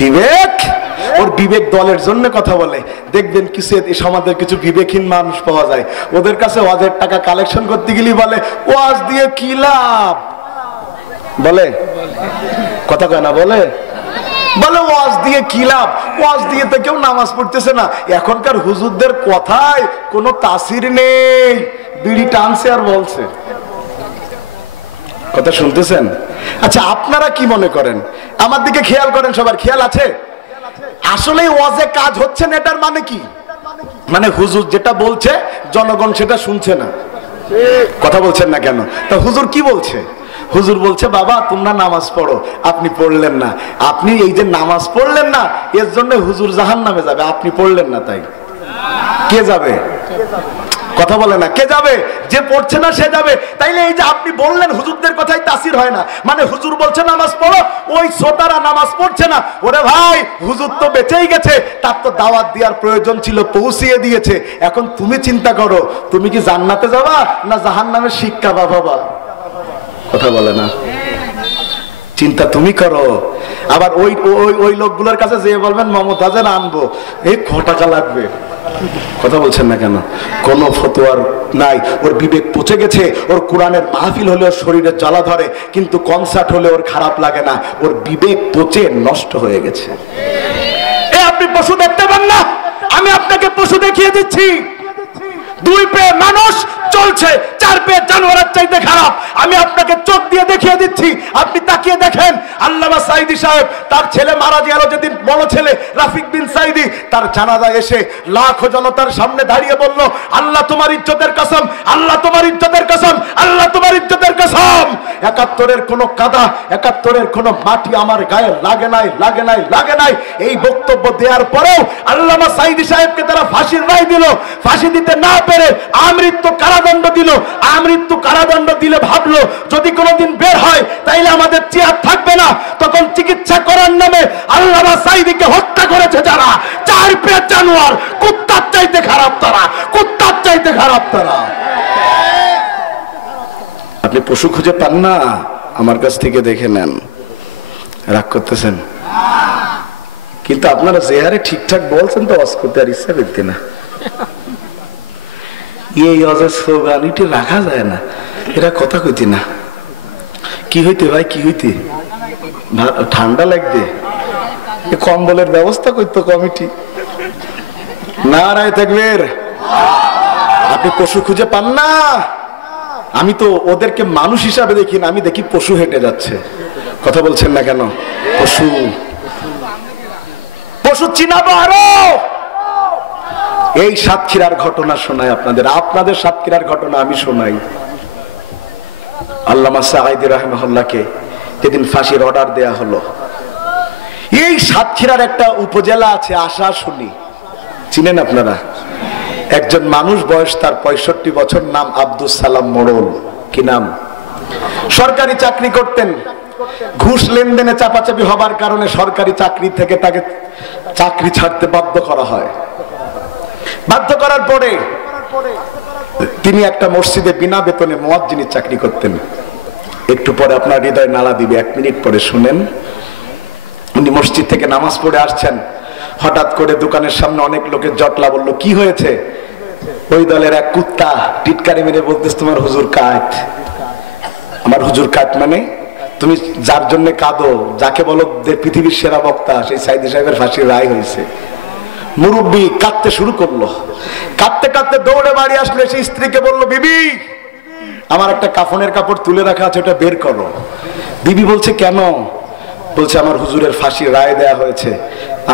বিবেক, ওর বিবেক দলের জন্য কথা বলে। দেখবেন কিছু সমাজের কিছু বিবেকহীন মানুষ পাওয়া যায়, ওদের কাছে ওয়াজের টাকা কালেকশন করতে গেলে বলে ওয়াজ দিয়ে কি লাভ, বলে কথা কয় না, বলে ওয়াজ দিয়ে কি লাভ, ওয়াজ দিয়ে তো কেউ নামাজ পড়তেছে না। এখনকার হুজুরদের কথায় কোনো তাসির নেই, বিড়ি টানছে আর বলছে। কথা শুনতেছেন? আচ্ছা আপনারা কি মনে করেন? আমার দিকে খেয়াল করেন, সবার খেয়াল আছে? আসলে ওয়াজে কাজ হচ্ছে না, এটার মানে কি? মানে হুজুর যেটা বলছে জনগণ সেটা শুনছে না। কথা বলছেন না কেন? তা হুজুর কি বলছে? হুজুর বলছে বাবা তোমরা নামাজ পড়ো, আপনি পড়লেন না, আপনি এই যে নামাজ পড়লেন না এর জন্য হুজুর জাহান্নামে যাবে, আপনি পড়লেন না তাই। কে যাবে? কথা বলে না, কে যাবে? যে পড়ছে না সে যাবে। তাইলে এই যে আপনি বললেন হুজুরদের কথাই তাসির হয় না, মানে হুজুর বলছে নামাজ পড়ো, ওই শ্রোতারা নামাজ পড়ছে না। ওরে ভাই, হুজুর তো বেঁচেই গেছে, তার তো দাওয়াত দেওয়ার প্রয়োজন ছিল, পৌঁছিয়ে দিয়েছে। এখন তুমি চিন্তা করো, তুমি কি জান্নাতে যাবা না জাহান্নামের শিক্ষা বাবা? কথা বলে না, চিন্তা তুমি করো। আবার ওই ওই ওই লোকগুলোর কাছে যে বলবেন মমতাজের আনবো, এই টাকা লাগবে। কথা বলছেন না কেন? কোন ফতোয়ার নাই, ওর বিবেক পচে গেছে। ওর কোরআনের মাহফিল হলে ওর শরীরে জ্বালা ধরে, কিন্তু কনসার্ট হলে ওর খারাপ লাগে না, ওর বিবেক পচে নষ্ট হয়ে গেছে। এ আপনি পশু দেখতে পান না, আমি আপনাকে পশু দেখিয়ে দিচ্ছি। দুই পেয়ে মানুষ চলছে, চার পেয়ে জানোয়ারের চাইতে খারাপ। আমি আপনাকে চোখ দিয়ে দেখিয়ে দিচ্ছি, আপনি তাকিয়ে দেখেন। আল্লামা সাঈদী সাহেব, তার ছেলে মারা গেল যেদিন, বড় ছেলে রাফিক বিন সাঈদী, তার জানাজায় এসে লাখো জনতার সামনে দাঁড়িয়ে বলল আল্লাহ তোমার ইজ্জতের কসম, আল্লাহ তোমার ইজ্জতের কসম, আল্লাহ তোমার ইজ্জতের কসম, ৭১-এর কোন কাদা, ৭১-এর কোন মাটি আমার গায়ে লাগে নাই, লাগে নাই, লাগে নাই। এই বক্তব্য দেওয়ার পরেও আল্লামা সাঈদী সাহেবকে তারা ফাঁসির রায় দিল। ফাঁসি দিতে না পেরে আমৃত্যু কারাদণ্ড দিল। আমৃত্যু কারাদণ্ড দিলে ভাবলো যদি কোনোদিন বের হয় তাইলে আমাদের চেয়ার থাকবে না। তখন চিকিৎসা করার নামে আল্লামা সাঈদীকে হত্যা করেছে যারা, চার পেয়ে জানোয়ার, কুত্তার চাইতে খারাপ তারা, কুত্তার চাইতে খারাপ তারা। আপনি পশু খুঁজে পান না, আমার কাছ থেকে দেখে নেন। রাগ করতেছেন? কিন্তু আপনারা যে হারে ঠিকঠাক বলছেন তো ওয়াজ করতে আর ইচ্ছা করতে না। এই অজের স্লোগান এটি রাখা যায় না, এরা কথা কইতে না। কি হইতে ভাই, কি হইতে? ঠান্ডা লাগবে, কম্বলের ব্যবস্থা করতো কমিটি। নারায়ে তাকবীর। আপনি পশু খুঁজে পান না। আমি তো ওদেরকে মানুষ হিসাবে দেখি না, আমি দেখি পশু হেঁটে যাচ্ছে। কথা বলছেন না কেন? পশু, পশু চিনাবো আরো। এই সাতক্ষীরার ঘটনা শোনাই আপনাদের, আপনাদের সাতক্ষীরার ঘটনা আমি শোনাই। আল্লামা সাঈদী রাহিমাহুল্লাহকে যেদিন ফাঁসির অর্ডার দেয়া হলো, এই সাতক্ষীরার একটা উপজেলা আছে আশাশুনি, চিনেন আপনারা? একজন মানুষ, বয়স তার ৬৫ বছর, নাম আব্দুস সালাম মোড়ল। কি নাম? সরকারি চাকরি করতেন। ঘুষ লেনদেনে চাপাচাপি হবার কারণে সরকারি চাকরি থেকে তাকে চাকরি ছাড়তে বাধ্য করা হয়। বাধ্য করার পরে তিনি একটা মসজিদে বিনা বেতনে মুয়াজ্জিনের চাকরি করতেন। একটু পরে আপনার হৃদয় নাড়া দিবে, ১ মিনিট পরে শুনেন। উনি মসজিদ থেকে নামাজ পড়ে আসছেন, হঠাৎ করে দোকানের সামনে অনেক লোকের জটলা। বলল কি হয়েছে? ওই দলের এক কুত্তা টিটকারি মেরে বলতেছে তোমার হুজুর কাট। আমার হুজুর কাট মানে? তুমি যার জন্য কাঁদো, যাকে বলো পৃথিবীর সেরা বক্তা, সেই সাঈদী সাহেবের ফাঁসির রায় হয়েছে। মুরব্বী কাঁদতে শুরু করলো, কাঁদতে কাঁদতে দৌড়ে বাড়ি আসলে সেই স্ত্রীকে বলল বিবি আমার একটা কাফনের কাপড় তুলে রাখা আছে, ওটা বের করো। বিবি বলছে কেন? বলছে আমার হুজুরের ফাঁসির রায় দেয়া হয়েছে,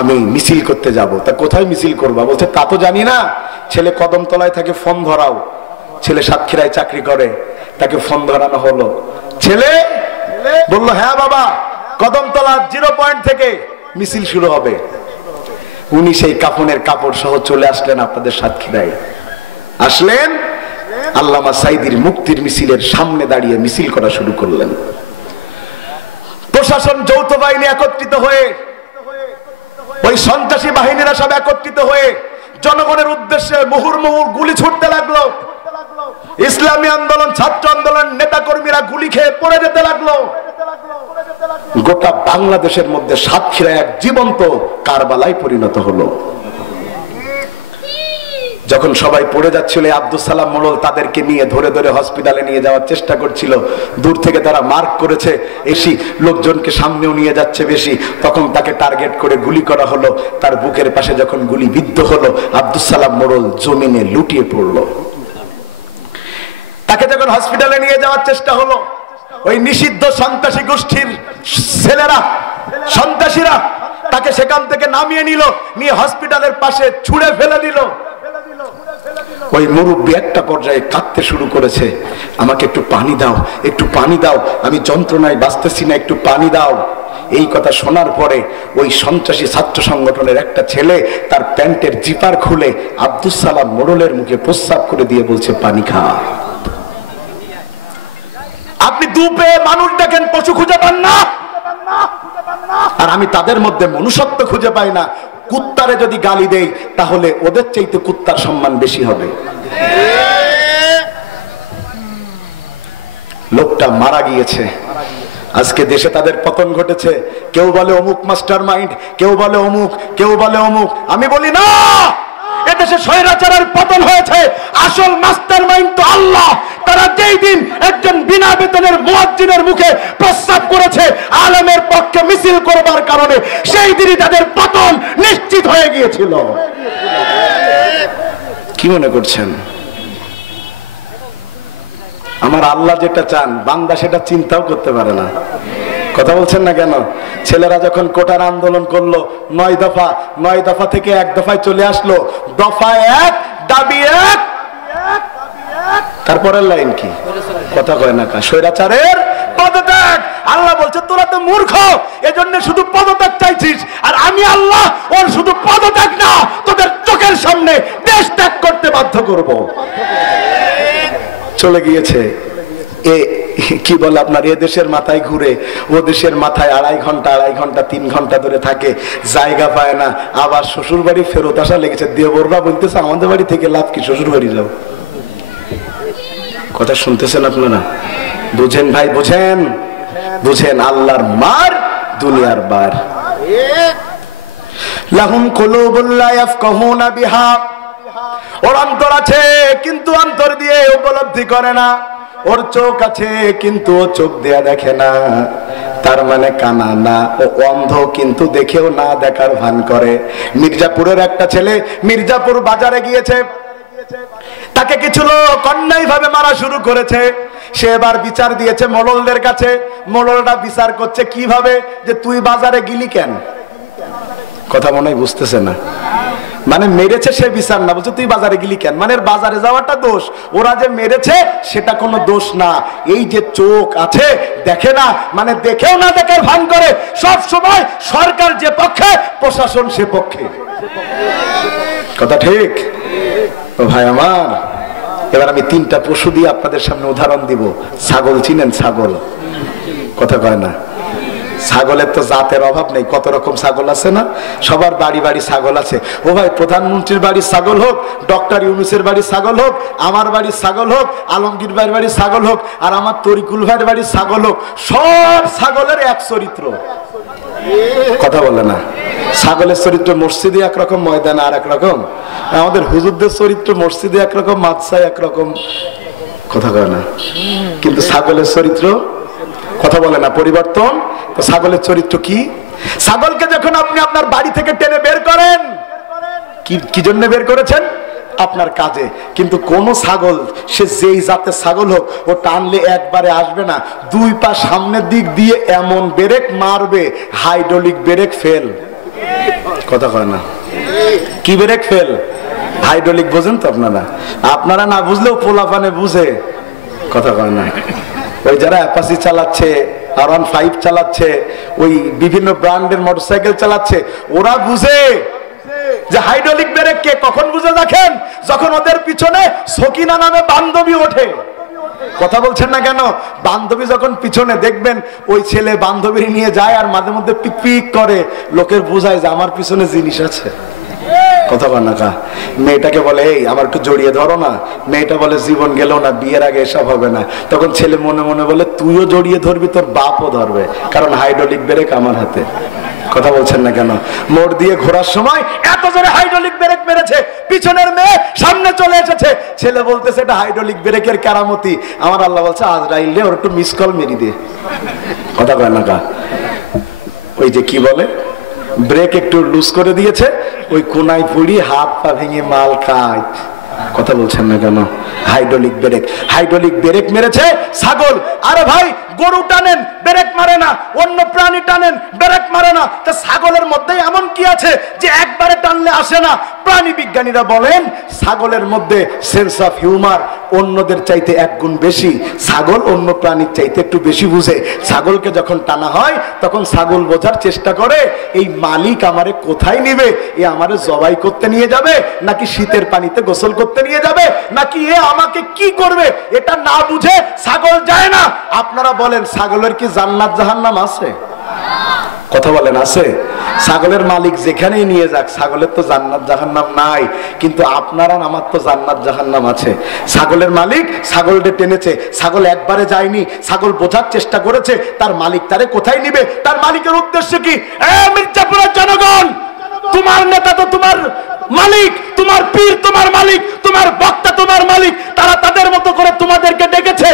আমি মিছিল করতে যাব। তা কোথায় মিছিল করবা? বলছে তা তো জানি না। ছেলে কদমতলায় থাকে, ফোন ধরাও। ছেলে সাতক্ষীরায় চাকরি করে, তাকে ফোন ধরানো হলো। ছেলে বলল হ্যাঁ বাবা, কদমতলা 0 পয়েন্ট থেকে মিছিল শুরু হবে। উনি সেই কাফনের কাপড় সহ চলে আসলেন আপনাদের সাতক্ষীরায়। আসলেন, আল্লামা সাঈদীর মুক্তির মিছিলের সামনে দাঁড়িয়ে মিছিল করা শুরু করলেন। প্রশাসন, যৌথ বাহিনী একত্রিত হয়ে, ওই সন্ত্রাসী বাহিনীরা সব একত্রিত হয়ে জনগণের উদ্দেশ্যে মুহুর্মুহু গুলি ছুটতে লাগলো। ইসলামী আন্দোলন, ছাত্র আন্দোলন নেতা কর্মীরা গুলি খেয়ে পড়ে যেতে লাগলো। গোটা বাংলাদেশের মধ্যে সাতক্ষীরা এক জীবন্ত কারবালায় পরিণত হলো। যখন সবাই পড়ে যাচ্ছিল, আব্দুল সালাম মোড়ল তাদেরকে নিয়ে ধরে ধরে হসপিটালে নিয়ে যাওয়ার চেষ্টা করছিল। দূর থেকে তারা মার্ক করেছে, এসি লোকজনকে সামনেও নিয়ে যাচ্ছে বেশি, তখন তাকে টার্গেট করে গুলি করা হলো। তার বুকের পাশে যখন গুলি বিদ্ধ হলো, আব্দুল সালাম মোড়ল জমিনে লুটিয়ে পড়লো। তাকে যখন হসপিটালে নিয়ে যাওয়ার চেষ্টা হলো, ওই নিষিদ্ধ সন্ত্রাসী গোষ্ঠীর ছেলেরা, সন্ত্রাসীরা তাকে সেখান থেকে নামিয়ে নিল, নিয়ে হসপিটালের পাশে ছুঁড়ে ফেলে দিল। ওই মুরব্বী একটা পর্যায়ে কাঁদতে শুরু করেছে, আমাকে একটু পানি দাও, একটু পানি দাও, আমি যন্ত্রণায় বাঁচতেছি না, একটু পানি দাও। এই কথা শোনার পরে ওই সন্ত্রাসী ছাত্র সংগঠনের একটা ছেলে তার প্যান্টের জিপার খুলে আব্দুল সালাম মোড়লের মুখে প্রস্রাব করে দিয়ে বলছে, পানি খা। আপনি দুপে মানুষ দেখেন, পশু খুঁজে পান না, আর আমি তাদের মধ্যে মনুষ্যত্ব খুঁজে পাই না। কুত্তারে যদি গালি দেই তাহলে ওদের চাইতে কুত্তার সম্মান বেশি হবে। লোকটা মারা গিয়েছে, আজকে দেশে তাদের পতন ঘটেছে। কেউ বলে অমুক মাস্টার মাইন্ড, কেউ বলে অমুক, কেউ বলে অমুক। আমি বলি না, এদেশে স্বৈরাচারের পতন হয়েছে, আসল মাস্টার মাইন্ড তো আল্লাহ। তারা যেই দিন একজন বিনা বেতনের মুয়াজ্জিনের মুখে প্রস্তাব করেছে আলেমের পক্ষে মিছিল করবার কারণে, সেই দিনই তাদের পতন নিশ্চিত হয়ে গিয়েছিল। কি মনে করছেন? আমার আল্লাহ যেটা চান বান্দা সেটা চিন্তাও করতে পারে না। কথা বলছেন না কেন? ছেলেরা যখন কোটার আন্দোলন করলো, 9 দফা, 9 দফা থেকে 1 দফায় চলে আসলো। দফা 1, দাবি 1, তারপরের লাইন কি? কথা কয় না কা? স্বৈরাচারের পদত্যাগ। আল্লাহ বলছে তোরা তো মূর্খ, এজন্য শুধু পদত্যাগ চাইছিস, আর আমি আল্লাহ ওর শুধু পদত্যাগ না, তোদের চোখের সামনে দেশ ত্যাগ করতে বাধ্য করব। চলে গিয়েছে। কি বলে আপনার, এ দেশের মাথায় ঘুরে ও দেশের মাথায় 2.5 ঘন্টা 3 ঘন্টা ধরে থাকে, জায়গা পায় না। আবার শ্বশুর বাড়ি ফেরত আসা লেগেছে। দেবররা বলতেছে আমাদের বাড়ি থেকে লাভ কি, শ্বশুর বাড়ি যাও। কথা শুনতেছেন আপনারা? বুঝেন ভাই, বুঝেন, বুঝেন। আল্লাহর মার, দুনিয়ার বার। লাহুম কুলুবুন লা ইয়াফকাহুনা বিহা, ওর অন্তর আছে কিন্তু অন্তর দিয়ে উপলব্ধি করে না। ওর চোখ আছে কিন্তু ও চোখ দিয়ে দেখে না। তার মানে কানা না, ও অন্ধ কিন্তু দেখেও না দেখার ভান করে। মির্জাপুরের একটা ছেলে মির্জাপুর বাজারে গিয়েছে, তাকে কিছু লোক অন্যায় ভাবে মারা শুরু করেছে। সে এবার বিচার দিয়েছে মোড়লদের কাছে। মোড়লরা বিচার করছে কিভাবে, যে তুই বাজারে গিলি কেন? কথা মনে হয় বুঝতেছে না। মানে মেরেছে সে বিচার না, বলছে তুই বাজারে গেলি কেন, মানে বাজারে যাওয়াটা দোষ, ওরা যে মেরেছে সেটা কোনো দোষ না। এই যে চোখ আছে দেখে না, মানে দেখেও না দেখার ভান করে। সব সময় সরকার যে পক্ষে, প্রশাসন সে পক্ষে। কথা ঠিক? ও ভাই আমার, এবার আমি 3টা পশু দিয়ে আপনাদের সামনে উদাহরণ দিব। ছাগল চিনেন? ছাগল, কথা কয় না। ছাগলের তো জাতের অভাব নেই, কত রকম ছাগল আছে না? সবার বাড়ি বাড়ি ছাগল আছে। ও ভাই, প্রধানমন্ত্রীর বাড়ির ছাগল হোক, ডক্টর ইউনূসের বাড়ির ছাগল হোক, আমার বাড়ির ছাগল হোক, আলমগীর ভাইয়ের বাড়ির ছাগল হোক, আর আমার তরিকুল ভাইয়ের বাড়ির ছাগল হোক, সব ছাগলের এক চরিত্র। কথা বলে না? ছাগলের চরিত্র মসজিদে একরকম, ময়দানে আর একরকম। আমাদের হুজুরদের চরিত্র মসজিদে একরকম, মাদ্রাসায় একরকম। কথা বলে না? কিন্তু ছাগলের চরিত্র, কথা বলে না, পরিবর্তন। তো ছাগলের চরিত্র কি? ছাগলকে যখন আপনি আপনার বাড়ি থেকে টেনে বের করেন, কি জন্য বের করেছেন? আপনার কাজে। কিন্তু কোন ছাগল, সে যেই জাতের ছাগল হোক, ও টানলে একবারে আসবে না, 2 পা সামনের দিক দিয়ে এমন ব্রেক মারবে, হাইড্রোলিক ব্রেক ফেল। কথা কয় না? কি ব্রেক ফেল? হাইড্রোলিক। বোঝেন তো আপনারা? আপনারা না বুঝলেও পোলাপানে বুঝে। কথা কয় না? ওই যারা অ্যাপাচি চালাচ্ছে, R15 চালাচ্ছে, ওই বিভিন্ন ব্র্যান্ডের মোটরসাইকেল চালাচ্ছে, ওরা বুঝে। যে হাইড্রোলিক ব্রেক কে কখন বুঝে দেখেন, যখন ওদের পিছনে সকিনা নামে বান্ধবী ওঠে। কথা বলছেন না কেন? বান্ধবী যখন পিছনে দেখবেন ওই ছেলে বান্ধবী নিয়ে যায় আর মাঝে মধ্যে পিক পিক করে, লোকের বোঝায় যে আমার পিছনে জিনিস আছে। কথা বল না কা? মেয়েটাকে বলে এই আমার একটু জড়িয়ে ধরো না, মেয়েটা বলে জীবন গেল না, বিয়ের আগে এসব হবে না। তখন ছেলে মনে মনে বলে তুইও জড়িয়ে ধরবি, তোর বাপও ধরবে, কারণ হাইড্রোলিক ব্রেক আমার হাতে। কথা বলছেন না কেন? মোড় দিয়ে ঘোরার সময় এত জোরে হাইড্রোলিক ব্রেক মেরেছে, পিছনের মেয়ে সামনে চলে এসেছে, ছেলে বলতেছে এটা হাইড্রোলিক ব্রেকের কেরামতি। আমার আল্লাহ বলছে আজরাইল ওর একটু মিস কল মেরি দে। কথা বল না কা? ওই যে কি বলে ব্রেক একটু লুজ করে দিয়েছে, ওই কোনায় পুড়ি হাত পা ভেঙে মাল খায়। কথা বলছেন না কেন? হাইড্রোলিক ব্রেক, হাইড্রোলিক ব্রেক মেরেছে ছাগল। আরে ভাই গরু টানেন ব্রেক মারে না, অন্য প্রাণী টানেন ব্রেক মারে না, তা ছাগলের মধ্যে এমন কি আছে যে একবারে টানলে আসে না? প্রাণী বিজ্ঞানীরা বলেন ছাগলের মধ্যে সেন্স অফ হিউমার অন্যদের চাইতে 1 গুণ বেশি। ছাগল অন্য প্রাণীর চাইতে একটু বেশি বুঝে। ছাগলকে যখন টানা হয় তখন ছাগল বোঝার চেষ্টা করে এই মালিক আমারে কোথায় নিবে, এ আমারে জবাই করতে নিয়ে যাবে, নাকি শীতের পানিতে গোসল করতে নিয়ে যাবে, নাকি এ আমাকে কি করবে, এটা না বুঝে ছাগল যায় না। আপনারা বলেন ছাগলের কি জান্নাত জাহান্নাম আছে? কথা বলেন আছে? ছাগলের মালিক যেখানেই নিয়ে যাক, ছাগলের তো জান্নাত জাহান্নাম নাই, কিন্তু আপনারা আমার তো জান্নাত জাহান্নাম আছে। ছাগলের মালিক ছাগলটা টেনেছে, ছাগল একবারে যায়নি, ছাগল বোঝার চেষ্টা করেছে তার মালিক তারে কোথায় নিবে। তার মালিকের উদ্দেশ্য কি? মির্জাপুরের জনগণ, তোমার নেতা তো তোমার মালিক, তোমার পীর তোমার মালিক, তোমার বক্তা তোমার মালিক, তারা তাদের মতো করে তোমাদেরকে ডেকেছে।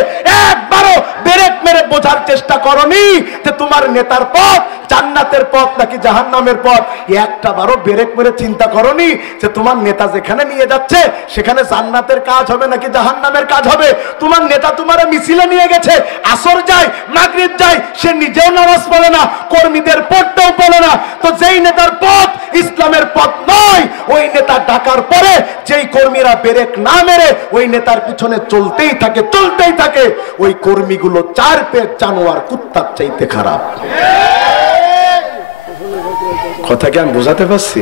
একবারও ব্রেক মেরে বোঝার চেষ্টা করনি যে তোমার নেতার পথ জান্নাতের পথ নাকি জাহান্নামের পথ। একটা বারও ব্রেক মেরে চিন্তা করনি যে তোমার নেতা যেখানে নিয়ে যাচ্ছে সেখানে জান্নাতের কাজ হবে নাকি জাহান্নামের কাজ হবে। তোমার নেতা তোমার মিছিলে নিয়ে গেছে, আসর যায় মাগরিব যায়, সে নিজেও নামাজ পড়ে না, কর্মীদের পড়তেও পড়ে না। তো যেই নেতার পথ ইসলামের পথ নয়, ওই নেতা ডাকার পরে যেই কর্মীরা ব্রেক না মেরে ওই নেতার পিছনে চলতেই থাকে চলতেই থাকে, ওই কর্মীগুলো 4 পেট জানোয়ার কুত্তার চাইতে খারাপ। কথা কি আমি বোঝাতে পারছি?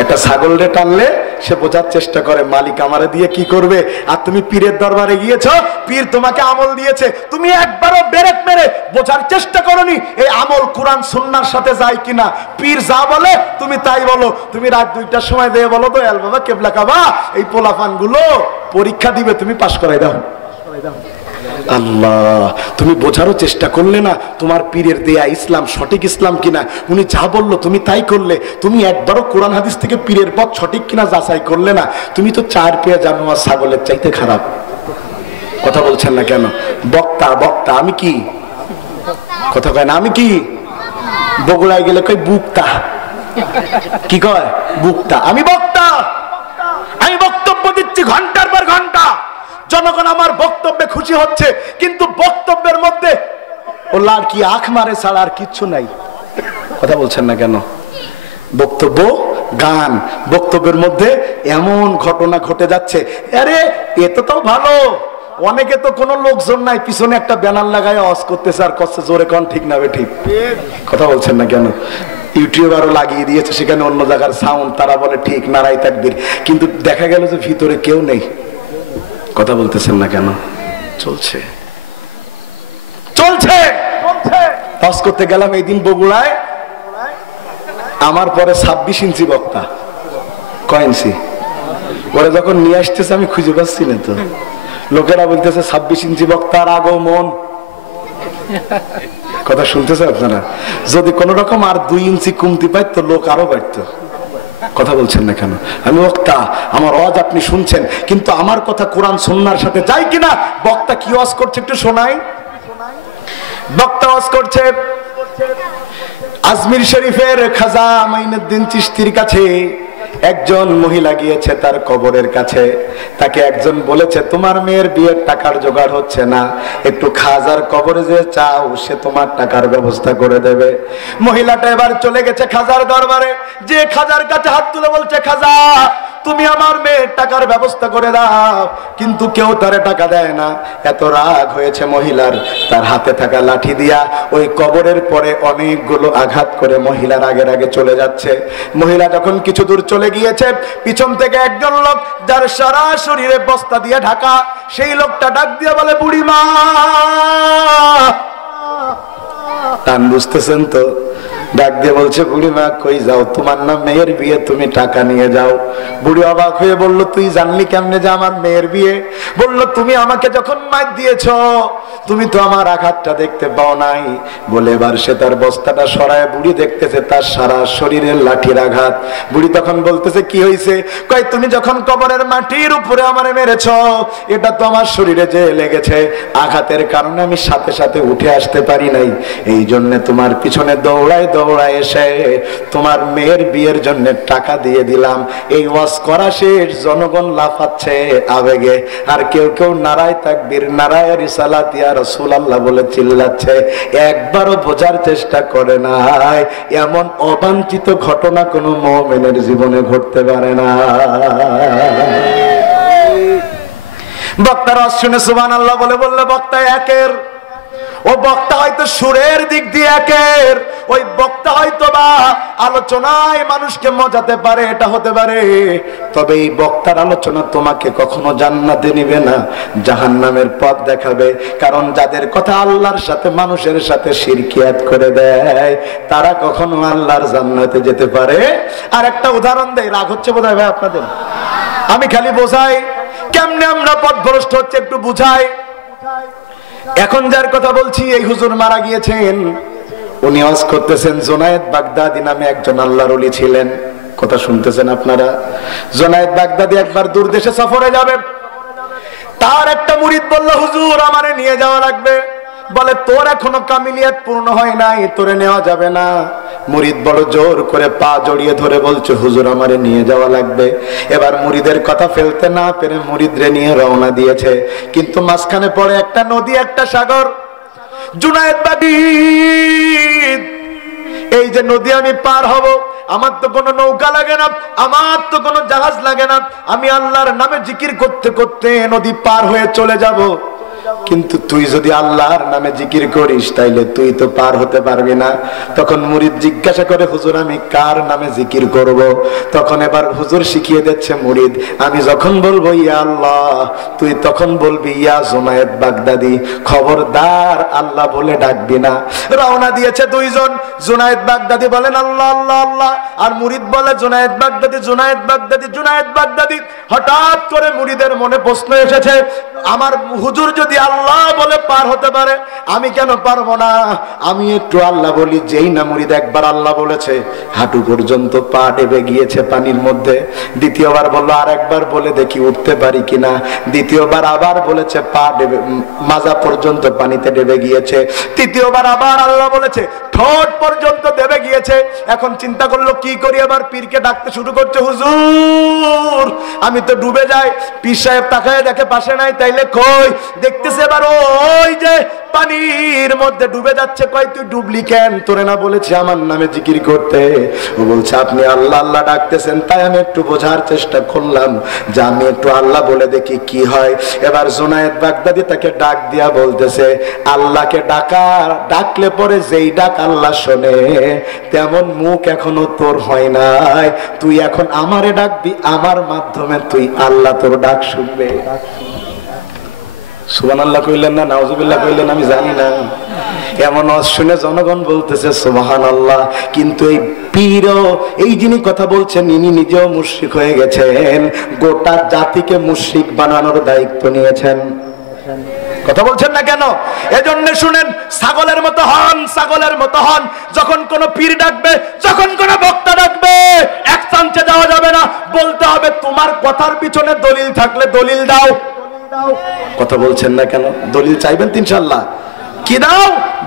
একটা ছাগলরে টানলে সে বোঝার চেষ্টা করে মালিক আমারে দিয়ে কি করবে। আর তুমি পীরের দরবারে গিয়েছো, পীর তোমাকে আমল দিয়েছে, তুমি একবারও ব্রেক মেরে বোঝার চেষ্টা করনি এই আমল কোরআন সুন্নাহর সাথে যায় কিনা। পীর যা বলে তুমি তাই বলো। তুমি রাত 2টার সময় দিয়ে বলো তো এল বাবা কেবলা কাবা এই পোলাপান গুলো পরীক্ষা দিবে, তুমি পাশ করাই দাও। আল্লাহ, তুমি বোঝারও চেষ্টা করলে না তোমার পীরের দেয়া ইসলাম সঠিক ইসলাম কিনা। উনি যা বললো তুমি তাই করলে, তুমি একবারও কোরআন হাদিস থেকে পীরের পথ সঠিক কিনা যাচাই করলে না। তুমি তো 4 পেয়া জানোয়ার ছাগলের চাইতে খারাপ। কথা বলছেন না কেন? বক্তা বক্তা আমি কি কথা কয় না? আমি কি বগুড়ায় গেলে কই বুকতা, কি কয় বুকতা। আমি বক্তা, আমি বক্তব্য দিচ্ছি ঘন্টার পর ঘন্টা, জনগণ আমার বক্তব্যে খুশি হচ্ছে, কিন্তু বক্তব্যের মধ্যে ও লাড়কি আখ মারে ছাড়া আর কিচ্ছু নাই। কথা বলছেন না কেন? বক্তব্য গান, বক্তব্যের মধ্যে এমন ঘটনা ঘটে যাচ্ছে। আরে এত তো ভালো, অনেকে তো কোনো লোকজন নাই, পিছনে একটা ব্যানার লাগায় আওয়াজ করতেছে আর কষ্ট জোরে কোন ঠিক না ঠিক। কথা বলছেন না কেন? ইউটিউবারও লাগিয়ে দিয়েছে সেখানে অন্য জায়গার সাউন্ড, তারা বলে ঠিক নারাই তাকবীর, কিন্তু দেখা গেল যে ভিতরে কেউ নেই। কথা বলতেছেন না কেন? চলছে চলছে পাস করতে গেলাম এই দিন বগুড়ায়, আমার পরে 26 ইঞ্চি বক্তা। কয় ইঞ্চি? ওরা যখন নিয়ে আসতেছে আমি খুঁজে পাচ্ছি না, তো লোকেরা বলতেছে 26 ইঞ্চি বক্তার আগমন। কথা শুনতেছে আপনারা? যদি কোন রকম আর 2 ইঞ্চি কমতি পাই তো লোক আরো বাড়ত। কথা বলছেন না কেন? আমি বক্তা, আমার ওয়াজ আপনি শুনছেন, কিন্তু আমার কথা কোরআন সুন্নাহর সাথে যায় কিনা। বক্তা কি ওয়াজ করছে একটু শোনাই। বক্তা ওয়াজ করছে আজমির শরীফের খাজা মাইনুদ্দিন চিশতির কাছে। একজন মহিলা গিয়েছে তার কবরের কাছে, তাকে একজন বলেছে তোমার মেয়ের বিয়ের টাকার জোগাড় হচ্ছে না, একটু খাজার কবরে যে চাও সে তোমার টাকার ব্যবস্থা করে দেবে। মহিলাটা এবার চলে গেছে খাজার দরবারে, যে খাজার কাছে হাত তুলে বলছে খাজা তুমি আমার মেয়ের টাকার ব্যবস্থা করে দাও। কিন্তু কেউ তারে টাকা দেয় না। এত রাগ হয়েছে মহিলার, তার হাতে থাকা লাঠি দিয়া ওই কবরের পরে অনেকগুলো আঘাত করে মহিলার আগের আগে চলে যাচ্ছে। মহিলা যখন কিছু দূর চলে গিয়েছে, পিছন থেকে একজন লোক যার সারা শরীরে বস্তা দিয়ে ঢাকা, সেই লোকটা ডাক দিয়ে বলে, বুড়িমা। টান বুঝতেছেন তো? ডাক দিয়ে বলছে, বুড়িমা কই যাও? তোমার না মেয়ের বিয়ে, তুমি টাকা নিয়ে যাও। বুড়ি অবাক হয়ে বলল, তুই জানলি কেমনে যে আমার মেয়ের বিয়ে? বলল, তুমি আমাকে যখন মাইর দিয়েছ, তুমি তো আমার আঘাতটা দেখতে পাও নাই। বলে এবার সে তার বস্তাটা সরায় বুড়ি দেখতেছে তার সারা শরীরের লাঠির আঘাত। বুড়ি তখন বলতেছে, কি হয়েছে? কয়, তুমি যখন কবরের মাটির উপরে আমারে মেরেছ, এটা তো আমার শরীরে যে লেগেছে, আঘাতের কারণে আমি সাথে সাথে উঠে আসতে পারি নাই। এই জন্য তোমার পিছনে দৌড়ায় দৌড়ায় এসে তোমার মেয়ের বিয়ের জন্য টাকা দিয়ে দিলাম। এই ওয়াজ করা শেষ, জনগণ লাফাচ্ছে আবেগে, আর কেউ কেউ নারায়ে তাকবীর, নারায়ে রিসালাত ইয়া রাসূলুল্লাহ বলে চিল্লাচ্ছে। একবারও বোঝার চেষ্টা করে নাই এমন অবাঞ্ছিত ঘটনা কোনো মুমিনের জীবনে ঘটতে পারে না। বক্তার শুনে সুবহানাল্লাহ বলে বললে বক্তা একের, ও বক্তা হয়তো সুরের দিক দিয়ে একের, ওই বক্তা হয়তো বা আলোচনায় মানুষকে মজাতে পারে, এটা হতে পারে। তবে এই বক্তার আলোচনা তোমাকে কখনো জান্নাতে নিবে না, জাহান্নামের পথ দেখাবে। কারণ যাদের কথা আল্লাহর সাথে মানুষের সাথে শিরকিয়াত করে দেয়, তারা কখনো আল্লাহর জান্নাতে যেতে পারে। আর একটা উদাহরণ দেই, রাগ হচ্ছে বোধহয় ভাই আপনাদের? আমি খালি বোঝাই কেমনে আমরা পথভ্রষ্ট হচ্ছে, একটু বুঝাই। এখন যার কথা বলছি, এই হুজুর মারা গিয়েছেন। উনি ওয়াজ করতেছেন। জুনায়েদ বাগদাদি নামে একজন আল্লাহর ওলি ছিলেন। কথা শুনতেছেন আপনারা? জুনায়েদ বাগদাদি একবার দূর দেশে সফরে যাবে। তার একটা মুরিদ বলল, হুজুর আমারে নিয়ে যাওয়া লাগবে। বলে, তোর এখনো কামিলিয়াত পূর্ণ হয় নাই, তোরে নেওয়া যাবে না। মুরিদ বড় জোর করে পা জড়িয়ে ধরে বলছে, হুজুর আমারে নিয়ে যাওয়া লাগবে। এবার মুরিদের কথা ফেলতে না পেরে মুরিদরে নিয়ে রওনা দিয়েছে। কিন্তু মাঝখানে পড়ে একটা নদী, একটা সাগর। জুনায়েদ বাগদাদি, এই যে নদী আমি পার হব, আমার তো কোনো নৌকা লাগে না, আমার তো কোনো জাহাজ লাগে না, আমি আল্লাহর নামে জিকির করতে করতে নদী পার হয়ে চলে যাব। কিন্তু তুই যদি আল্লাহর নামে জিকির করিস, তাইলে তুই তো পার হতে পারবি না। তখন মুরিদ জিজ্ঞাসা করে, হুজুর আমি কার নামে জিকির করব? তখন এবার হুজুর শিখিয়ে দিচ্ছে মুরিদ, আমি যখন বলবো ইয়া আল্লাহ, তুই তখন বলবি ইয়া জুনায়েদ বাগদাদি, খবরদার আল্লাহ বলে ডাকবি না। রওনা দিয়েছে দুইজন। জুনায়েদ বাগদাদি বলেন আল্লাহ আল্লাহ আল্লাহ, আর মুরিদ বলে জুনায়েদ বাগদাদি জুনায়েদ বাগদাদি জুনায়েদ বাগদাদি। হঠাৎ করে মুরিদের মনে প্রশ্ন এসেছে, আমার হুজুর যদি আল্লাহ বলে পার হতে পারে, আমি কেন পারবো না? আমি একটু আল্লাহ বলি। যেই না মুরিদ একবার আল্লাহ বলেছে, হাঁটু পর্যন্ত পা ডেবে গিয়েছে পানির মধ্যে। দ্বিতীয়বার বললো, আর একবার বলে দেখি উঠতে পারি কিনা। দ্বিতীয়বার আবার বলেছে, পা ডেবে মাজা পর্যন্ত পানিতে ডেবে গিয়েছে। তৃতীয়বার আবার আল্লাহ বলেছে, ঠোঁট পর্যন্ত ডেবে গিয়েছে। এখন চিন্তা করলো কি করি, এবার পীরকে ডাকতে শুরু করছে, হুজুর আমি তো ডুবে যাই। পীর সাহেব তাকায় দেখে পাশে নাই, তাইলে কই? দেখতেছে এবার ওই যে পানির মধ্যে ডুবে যাচ্ছে। কয়, তুই ডুবলি কেন? তোরে না বলেছি আমার নামে জিকির করতে? ও বলছে, আপনি আল্লাহ আল্লাহ ডাকতেছেন, তাই আমি একটু বোঝার চেষ্টা করলাম যে আমি একটু আল্লাহ বলে দেখি কি হয়। এবার জুনায়েদ বাগদাদি তাকে ডাক দিয়া বলতেছে, আল্লাহকে ডাকলে পরে যেই ডাক আল্লাহ শোনে, তেমন মুখ এখনো তোর হয় নাই। তুই এখন আমারে ডাকবি, আমার মাধ্যমে তুই আল্লাহ তোর ডাক শুনবে। সুবহানাল্লাহ কইলেন না নাউজুবিল্লাহ কইলেন আমি জানি না। এমন শুনে জনগণ বলতেছে সুবহানাল্লাহ। কিন্তু এই পীর, এই যিনি কথা বলছেন, ইনি নিজেও মুশরিক হয়ে গেছেন, গোটা জাতিকে মুশরিক বানানোর দায়িত্ব নিয়েছেন। কথা বলছেন না কেন? এজন্য শুনেন, ছাগলের মতো হন, ছাগলের মতো হন। যখন কোন পীর ডাকবে, যখন কোন বক্তা ডাকবে, এক চান্সে যাওয়া যাবে না। বলতে হবে, তোমার কথার পিছনে দলিল থাকলে দলিল দাও। কথা বলছেন না কেন? দলিল চাইবেন তো ইনশাআল্লাহ। কি দাও?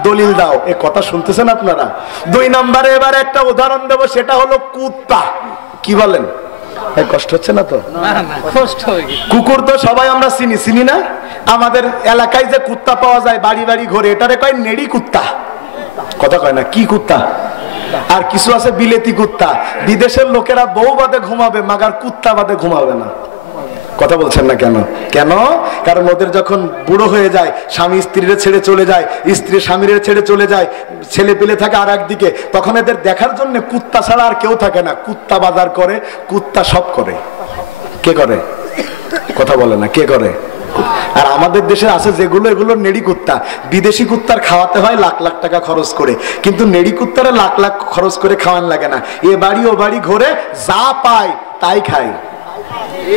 দলিল দাও। এই কথা শুনতেছেন আপনারা? দুই নম্বরে এবার একটা উদাহরণ দেব, সেটা হলো কুত্তা। কি বলেন? কষ্ট হচ্ছে না তো? কুকুর তো সবাই আমরা চিনি না? আমাদের এলাকায় যে কুত্তা পাওয়া যায় বাড়ি বাড়ি ঘুরে, এটারে কয় নেড়ি কুত্তা। কথা কয় না? কি কুত্তা? আর কিছু আছে বিলেতি কুত্তা, বিদেশের লোকেরা বউ বাদে ঘুমাবে মাগার কুত্তা বাদে ঘুমাবে না। কথা বলছেন না কেন? কেন? কারণ ওদের যখন বুড়ো হয়ে যায়, স্বামী স্ত্রীর ছেড়ে চলে যায়, স্ত্রী স্বামীর ছেড়ে চলে যায়, ছেলে পেলে থাকে আর একদিকে, তখন এদের দেখার জন্য কুত্তা ছাড়া আর কেউ থাকে না। কুত্তা বাজার করে, কুত্তা সব করে। কে করে? কথা বলে না, কে করে? আর আমাদের দেশে আছে যেগুলো, এগুলো নেড়ি কুত্তা। বিদেশি কুত্তার খাওয়াতে হয় লাখ লাখ টাকা খরচ করে, কিন্তু নেড়ি কুত্তারা লাখ লাখ খরচ করে খাওয়ান লাগে না। এ বাড়ি ও বাড়ি ঘুরে যা পায় তাই খায়।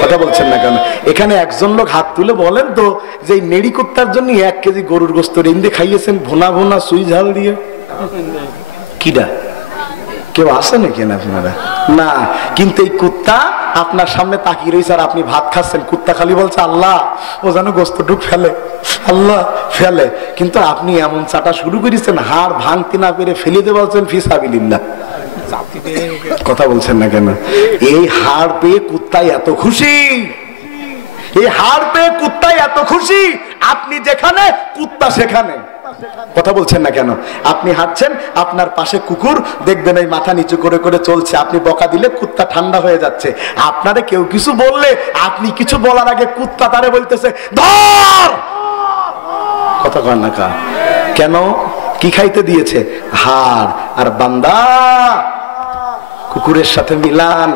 কথা বলছেন না কেন? এখানে একজন লোক হাত তুলে বলেন তো যে নেড়ি কুত্তার জন্য 1 কেজি গরুর গোস্ত রেন্দে খাইয়েছেন ভোনা ভোনা সুই ঝাল দিয়ে? কিডা কেউ আসে নাকি আপনারা? না, কিন্তু এই কুত্তা আপনার সামনে তাকিয়ে রয়েছে আর আপনি ভাত খাচ্ছেন, কুত্তা খালি বলছে আল্লাহ ও যেন গোস্তটুক ফেলে, আল্লাহ ফেলে। কিন্তু আপনি এমন চাটা শুরু করেছেন, হাড় ভাঙতে না পেরে ফেলে দিয়ে বলছেন ফিসাবিলিল্লাহ। কথা বলছেন না কেন? এই হাড় পেয়ে কুত্তায় এত খুশি, এই হাড় পেয়ে কুত্তায় এত খুশি, আপনি যেখানে কুত্তা সেখানে। কথা বলছেন না কেন? আপনি হাঁটছেন, আপনার পাশে কুকুর দেখবেন এই মাথা নিচু করে করে চলছে, আপনি বকা দিলে কুত্তা ঠান্ডা হয়ে যাচ্ছে। আপনারে কেউ কিছু বললে আপনি কিছু বলার আগে কুত্তা তারে বলতেছে ধর। কথা কর না কা? কেন? কি খাইতে দিয়েছে? হাড়। আর বান্দা কুকুরের সাথে মিলান।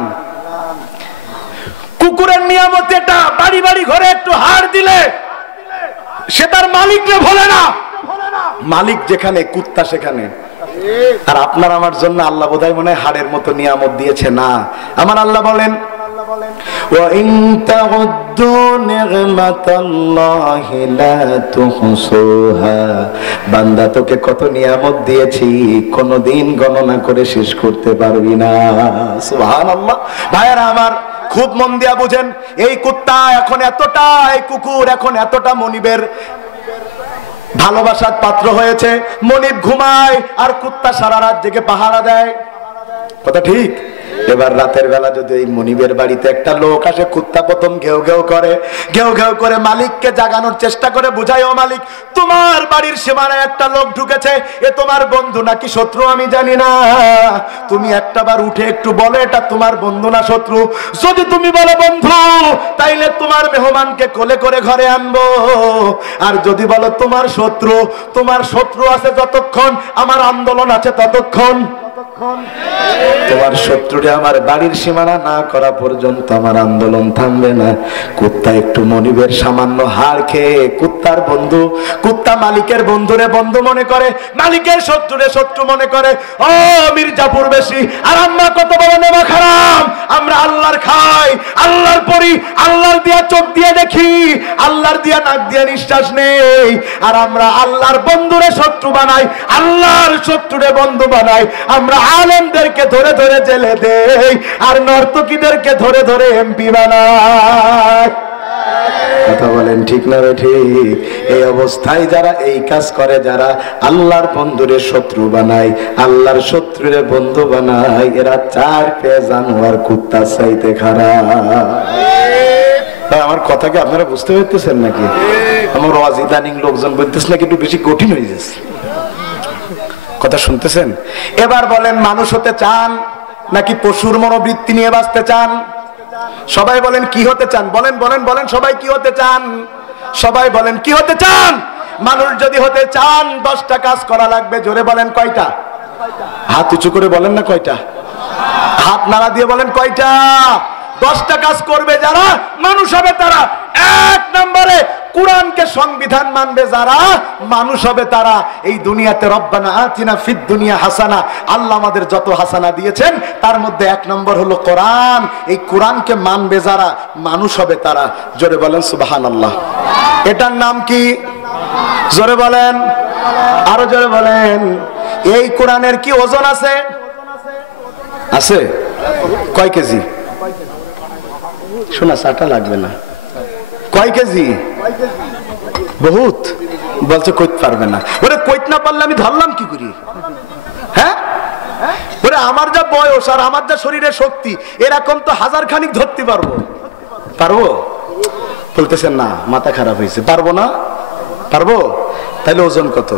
কুকুরের নিয়ামত এটা, বাড়ি বাড়ি ঘরে একটু হাড় দিলে সে তার মালিককে ভোলে না। মালিক যেখানে কুত্তা সেখানে। আর আপনার আমার জন্য আল্লাহ বোধহয় মনে হয় হাড়ের মতো নিয়ামত দিয়েছে না। আমার আল্লাহ বলেন وَإِن تَعُدُّوا نِعْمَةَ اللَّهِ لَا تُحْصُوهَا। বান্দা তোকে কত নিয়ামত দিয়েছি কোনদিন গণনা করে শেষ করতে পারবি না। সুবহানাল্লাহ। ভাইরা আমার খুব মন দিয়া বুঝেন, এই কুত্তা এখন এতটা, এই কুকুর এখন এতটা মনিবের ভালোবাসার পাত্র হয়েছে। মনিব ঘুমায় আর কুত্তা সারা রাত জেগে পাহারা দেয়। কথা ঠিক? এবার রাতের বেলা যদি এই মনিবের বাড়িতে একটা লোক আসে, কুত্তা প্রথম ঘেউ ঘেউ করে, ঘেউ ঘেউ করে মালিককে জাগানোর চেষ্টা করে, বুঝায় ও মালিক তোমার বাড়ির সীমানায় একটা লোক ঢুকেছে, এ তোমার বন্ধু নাকি শত্রু আমি জানি না, তুমি একটাবার উঠে একটু বলে এটা তোমার বন্ধু না শত্রু। যদি তুমি বলো বন্ধু তাইলে তোমার মেহমানকে কোলে করে ঘরে আনবো, আর যদি বলো তোমার শত্রু, তোমার শত্রু আছে যতক্ষণ আমার আন্দোলন আছে ততক্ষণ। তোমার শত্রুরে আমার বাড়ির সীমানা না করা পর্যন্ত আমার আন্দোলন থামবে না। কুত্তা একটু মনিবের সামান্য হাড় খেয়ে কুত্তার বন্ধু, কুত্তা মালিকের বন্ধুরে বন্ধু মনে করে, মালিকের শত্রুরে শত্রু মনে করে। ও মির্জাপুর বেশি আর আমরা কত বড় নেমা খারাপ, আমরা আল্লাহর খাই, আল্লাহর পড়ি, আল্লাহর দিয়া চোখ দিয়ে দেখি, আল্লাহর দিয়া নাক দিয়ে নিঃশ্বাস নেই, আর আমরা আল্লাহর বন্ধুরে শত্রু বানাই, আল্লাহর শত্রুরে বন্ধু বানাই। আমরা আলেমদেরকে ধরে ধরে জেলে দেই আর নর্তকীদেরকে ধরে ধরে এমপি বানাই। কথা বলেন ঠিক না রে ঠিক? এই অবস্থায় যারা এই কাজ করে, যারা আল্লাহর বন্ধুরে শত্রু বানায়, আল্লাহর শত্রুরে বন্ধু বানায়, এরা 4 পে জানোয়ার কুত্তা চাইতে খারাপ। আমার কথাকে আপনারা বুঝতে পারতেছেন নাকি? আমার ওয়াজ ইদানিং লোকজন বলতেছে নাকি একটু বেশি কঠিন হয়ে যাচ্ছে। কথা শুনতেছেন? এবার বলেন, মানুষ হতে চান নাকি পশুর মনোবৃত্তি নিয়ে বাঁচতে চান? সবাই বলেন কি হতে চান? বলেন বলেন বলেন, সবাই কি হতে চান? সবাই বলেন কি হতে চান? মানুষ যদি হতে চান 10টা কাজ করা লাগবে। জোরে বলেন কয়টা? হাত উঁচু করে বলেন না কয়টা? হাত নাড়া দিয়ে বলেন কয়টা? 10টা কাজ করবে যারা, মানুষ হবে তারা। 1 নম্বরে কুরআনকে সংবিধান মানবে যারা, মানুষ হবে তারা। এই দুনিয়াতে রব্বানা আতিনা ফিদ দুনিয়া হাসানা, আল্লাহ আমাদের যত হাসানা দিয়েছেন তার মধ্যে 1 নম্বর হলো কোরআন। এই কোরআনকে মানবে যারা, মানুষ হবে তারা। জোরে বলেন সুবহানাল্লাহ। এটার নাম কি? জোরে বলেন, আরো জোরে বলেন। এই কোরআনের কি ওজন আছে? আছে? কয় কেজি? শোনা চাটা লাগবে না। কয় কেজি? বহুত। বলছে কইতে পারবে না। ওরে কইতে না পারলে আমি ধরলাম কি করি? হ্যাঁ, ওরে আমার যা বয়স আর আমার যা শরীরের শক্তি, এরকম তো 1000 খানিক ধরতে পারবো। পারবো? বলতেছেন না, মাথা খারাপ হয়েছে। পারবো না? পারবো? তাহলে ওজন কত?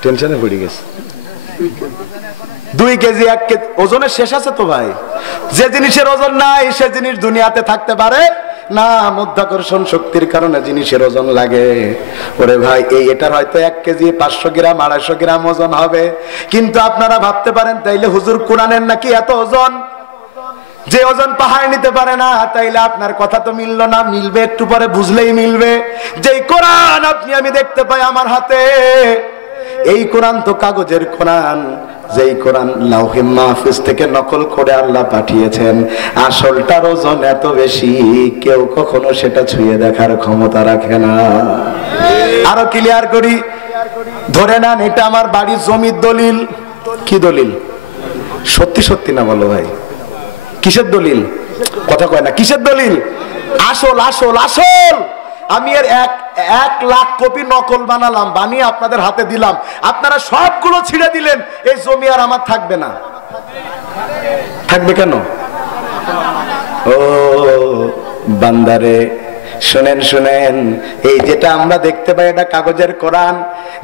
টেনশনে পড়ে গেছে। 2 কেজি 1 কেজি ওজনের শেষ আছে তো ভাই। যে জিনিসের ওজন নাই সে জিনিস দুনিয়াতে থাকতে পারে না। মাধ্যাকর্ষণ শক্তির কারণে জিনিসের ওজন লাগে। ওরে ভাই এটার হয়তো 1 কেজি 500 গ্রাম 250 গ্রাম ওজন হবে, কিন্তু আপনারা ভাবতে পারেন তাইলে হুজুর কোরআনের নাকি এত ওজন, যে ওজন পাহাড় নিতে পারে না, তাইলে আপনার কথা তো মিললো না। মিলবে একটু পরে, বুঝলেই মিলবে। যেই কোরআন আপনি আমি দেখতে পাই আমার হাতে, এই কোরআন তো কাগজের কোরআন, যেই কোরআন লাউহে মাহফুজ থেকে নকল করে আল্লাহ পাঠিয়েছেন, আসলটার ওজন এত বেশি কেউ কখনো সেটা ছুঁয়ে দেখার ক্ষমতা রাখে না। আরো ক্লিয়ার করি, ধরে নেন এটা আমার বাড়ির জমির দলিল। কি দলিল? সত্যি সত্যি না বলো ভাই, কিসের দলিল? কথা কয় না, কিসের দলিল? আসল আসল আসল। আমি এর 1 লাখ কপি নকল বানালাম, বানিয়ে আপনাদের হাতে দিলাম, আপনারা সবগুলো ছিঁড়ে দিলেন, এই জমি আর আমার থাকবে না। থাকবে কেন? ও বান্দারে শুনেন শুনেন, এই যেটা আমরা দেখতে পাই এটা কাগজের কোরআন,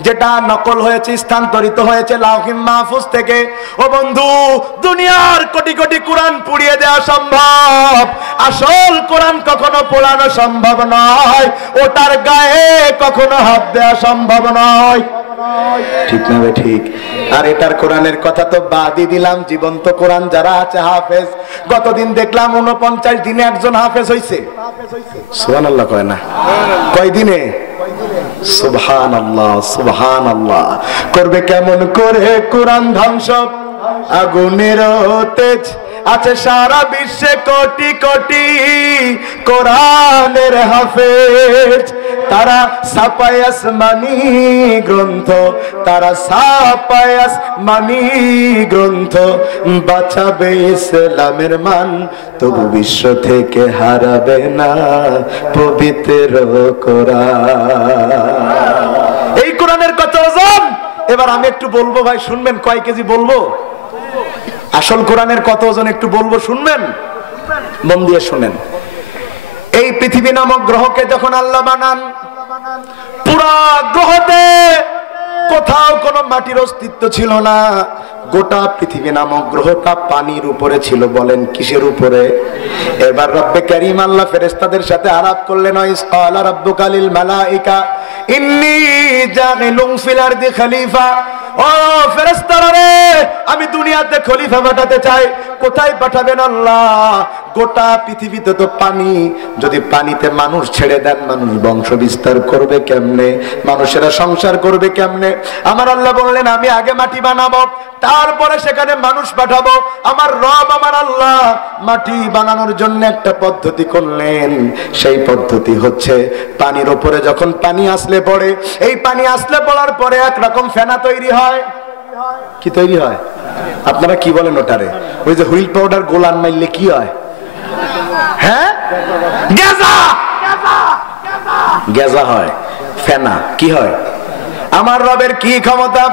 যেটা নকল হয়েছে স্থানান্তরিত হয়েছে লাউহে মাহফুজ থেকে। ও বন্ধু, দুনিয়ার কোটি কোটি কোরআন পুড়িয়ে দেওয়া সম্ভব, আসল কোরআন কখনো পোড়ানো সম্ভব নয়, ওটার গায়ে কখনো হাত দেওয়া সম্ভব নয়। ঠিক না? ঠিক। আর এটার কোরআনের কথা তো বাদই দিলাম, জীবন্ত কোরআন যারা আছে হাফেজ, গতদিন দেখলাম 49 দিনে একজন হাফেজ হইছে। সুবহানাল্লাহ কয় না? কয় দিনে? সুবহানাল্লাহ সুবহানাল্লাহ। করবে কেমন করে কোরআন ধ্বংস? আগুনের তেজ আছে সারা বিশ্বে কোটি কোটি কোরআনের হাফেজ, তারা ছাপায় আসমানি গ্রন্থ, তারা ছাপায় আসমানি গ্রন্থ, বাঁচাবে ইসলামের মান, তবু বিশ্ব থেকে হারাবে না পবিত্র কোরআন। এই কোরআনের কত ওজন? এবার আমি একটু বলবো ভাই, শুনবেন? কয় কেজি বলবো? আসল কোরআনের কত ওজন একটু বলবো, শুনবেন? মন দিয়ে শুনেন। এই পৃথিবী নামক গ্রহকে যখন আল্লাহ বানান, পুরা গ্রহতে কোথাও কোনো মাটির অস্তিত্ব ছিল না। গোটা পৃথিবী নামক গ্রহটা পানির উপরে ছিল। বলেন কিসের উপরে? এবার রব্বে কারীম আল্লাহ ফেরেশতাদের সাথে আলাপ করলেন, ইসকালা রাব্বুকা লিল মালাইকা ইন্নী জাইলুন ফিল আরদি খলিফা। ও ফেরেশতারা রে, আমি দুনিয়াতে খলিফা পাঠাতে চাই। কোথায় পাঠাবেন আল্লাহ? গোটা পৃথিবীতে তো পানি, যদি পানিতে মানুষ ছেড়ে দেন, মানুষ বংশ বিস্তার করবে কেমনে? মানুষেরা সংসার করবে কেমনে? আমার আল্লাহ বললেন, আমি আগে মাটি বানাবো, তারপরে সেখানে মানুষ পাঠাবো। আমার রব আমার আল্লাহ মাটি বানানোর জন্য একটা পদ্ধতি করলেন। সেই পদ্ধতি হচ্ছে, পানির উপরে যখন পানি আসলে পড়ে, এই পানি আসলে পড়ার পরে একরকম ফেনা তৈরি হয়। কি তৈরি হয়? আপনারা কি বলেন ওটারে? ওই যে হুইল পাউডার গোলান মারলে কি হয়? হ্যাঁ, গেজা। গেজা হয়, ফেনা। কি হয়? আমার রবের কি ক্ষমতা!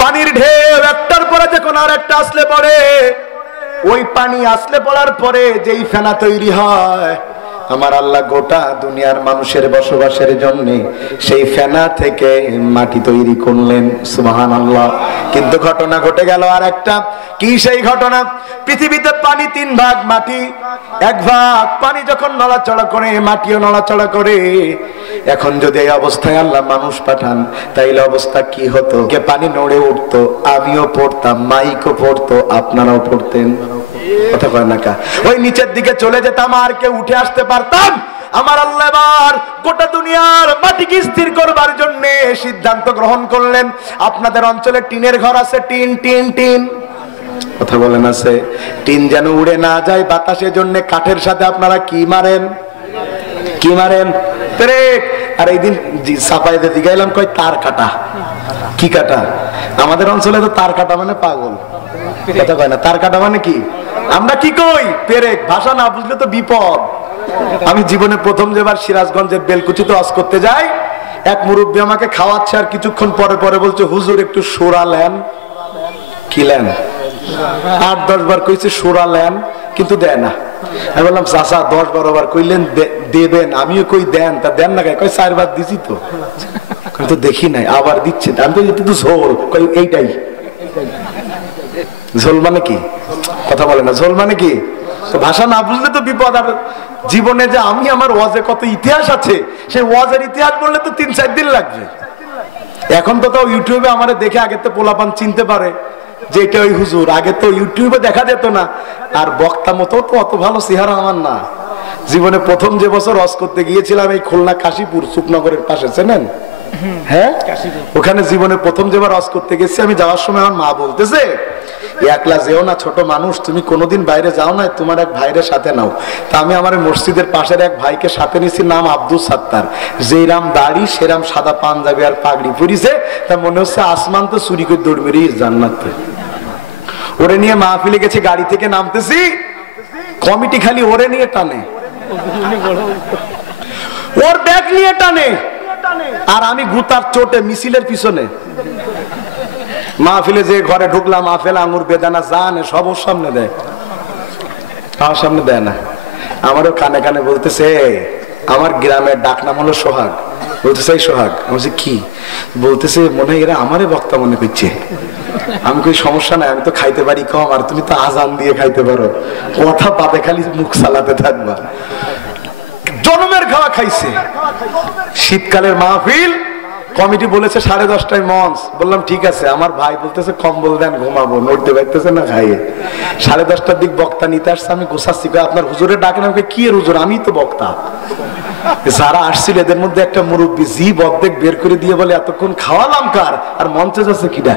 পানির ঢেউ একটার পরে যখন আর একটা আসলে পড়ে, ওই পানি আসলে পড়ার পরে যেই ফেনা তৈরি হয়, আমার আল্লাহ গোটা দুনিয়ার মানুষের বসবাসের জন্য সেই ফেনা থেকে মাটি তৈরি করলেন। সুবহানাল্লাহ। কিন্তু ঘটনা ঘটে গেল আর একটা। কি সেই ঘটনা? পৃথিবীতে পানি 3 ভাগ, মাটি 1 ভাগ। পানি যখন নড়াচড়া করে, মাটিও নড়াচড়া করে। এখন যদি এই অবস্থায় আল্লাহ মানুষ পাঠান, তাইলে অবস্থা কি হতো? কে পানি নড়ে উঠতো, আমিও পড়তাম, মাইকও পড়তো, আপনারাও পড়তেন। কথা কয় না কা? ওই নিচের দিকে চলে যেতাম, আর কেউ উঠে আসতে পারতাম। আমার আল্লাহ এবার গোটা দুনিয়ার মাটিকে স্থির করবার জন্য সিদ্ধান্ত গ্রহণ করলেন। আপনাদের অঞ্চলে টিনের ঘর আছে? টিন টিন টিন, কথা বলেন আছে? টিন যেন উড়ে না যায় বাতাসের জন্য কাঠের সাথে আপনারা কি মারেন? কি মারেন? পেরেক। আর এই দিন সাফাইতে দিকে এলাম, কয় তার কাটা। কি কাটা? আমাদের অঞ্চলে তো তার কাটা মানে পাগল। কথা কয় না? তার কাটা মানে কি? আমরা কি কই? পেরেক। ভাষা না বুঝলে তো বিপদ। আমি জীবনে প্রথম যেবার সিরাজগঞ্জের বেলকুচিতে ওয়াজ করতে যাই, এক মুরব্বী আমাকে খাওয়াচ্ছে, আর কিছুক্ষণ পরে পরে বলছে, হুজুর একটু সোরা লেন। কি লেন? 8-10 বার কইছে সোরা লেন, কিন্তু দেয় না। আমি বললাম, চাচা 10-12 বার কইলেন দেবেন, আমিও কই দেন, তা দেন না। কই 4 বার দিছি তো, কিন্তু দেখি নাই, আবার দিচ্ছে। আমি তো একটু ঝোল, কই এইটাই। ঝোল মানে কি? কথা বলে না। ঝোল মানে কি? তো ভাষা না বুঝলে তো বিপদ। আর জীবনে যে আমি আমার ওয়াজে কত ইতিহাস আছে, সেই ওয়াজের ইতিহাস বললে তো 3-4 দিন লাগবে। এখন তো তাও ইউটিউবে আমারে দেখে আগে তো পোলাপান চিনতে পারে যে এটা ওই হুজুর। আগে তো ইউটিউবে দেখা যেত না। আর বক্তা মতো তো অত ভালো চেহারা আমার না। জীবনে প্রথম যে বছর ওয়াজ করতে গিয়েছিলাম এই খুলনা কাশীপুর সুপনগরের পাশে, চেনেন? হ্যাঁ, ওখানে জীবনে প্রথম যেবার ওয়াজ করতে গেছি, আমি যাওয়ার সময় আমার মা বলতেছে, একলা যেও না, ছোট মানুষ, তুমি কোনোদিন বাইরে যাও না, তোমার এক ভাইয়ের সাথে নাও। তা আমি আমার মসজিদের পাশের এক ভাইকে সাথে নিছি, নাম আব্দুল সাত্তার। যেরাম দাড়ি সেরাম সাদা পাঞ্জাবি আর পাগড়ি পরিছে, তা মনে হচ্ছে আসমান তো চুরি করে দৌড় মেরে জান্নাতে। ওরে নিয়ে মাহফিলে গেছি, গাড়ি থেকে নামতেছি, কমিটি খালি ওরে নিয়ে টানে, ওর ব্যাগ নিয়ে টানে, আর আমি গুতার চোটে মিছিলের পিছনে। মাহফিলে যে ঘরে ঢুকলাম, মাহফিল আঙুর বেদানা জানে সব ওর সামনে দেয়, আমার সামনে দেয় না। আমারও কানে কানে বলতেছে, আমার গ্রামের ডাক নাম হলো সোহাগ। বলতেছে এই সোহাগ। আমি বলছি কি? বলতেছে মনে হয় এরা আমারে বক্তা মনে করছে। আমি কই সমস্যা নাই, আমি তো খাইতে পারি কম, আর তুমি তো আজান দিয়ে খাইতে পারো, কথা পাতে খালি মুখ চালাতে থাকবা। জনমের খাওয়া খাইছে। শীতকালের মাহফিল, কমিটি বলেছে 10:30টায় মঞ্চ। বললাম ঠিক আছে। আমার ভাই বলতেছে কম্বল দেন, ঘুমাবো, নড়তে পারতেছে না খাইয়ে। 10:30টার দিক বক্তা নিতে আসছে, আমি গোসাচ্ছি, আপনার হুজুরের ডাকেন। আমাকে কি এর হুজুর? আমি তো বক্তা। যারা আসছিল এদের মধ্যে একটা মুরব্বী জিভ অর্ধেক বের করে দিয়ে বলে, এতক্ষণ খাওয়ালাম কার, আর মঞ্চে যাচ্ছে কিডা?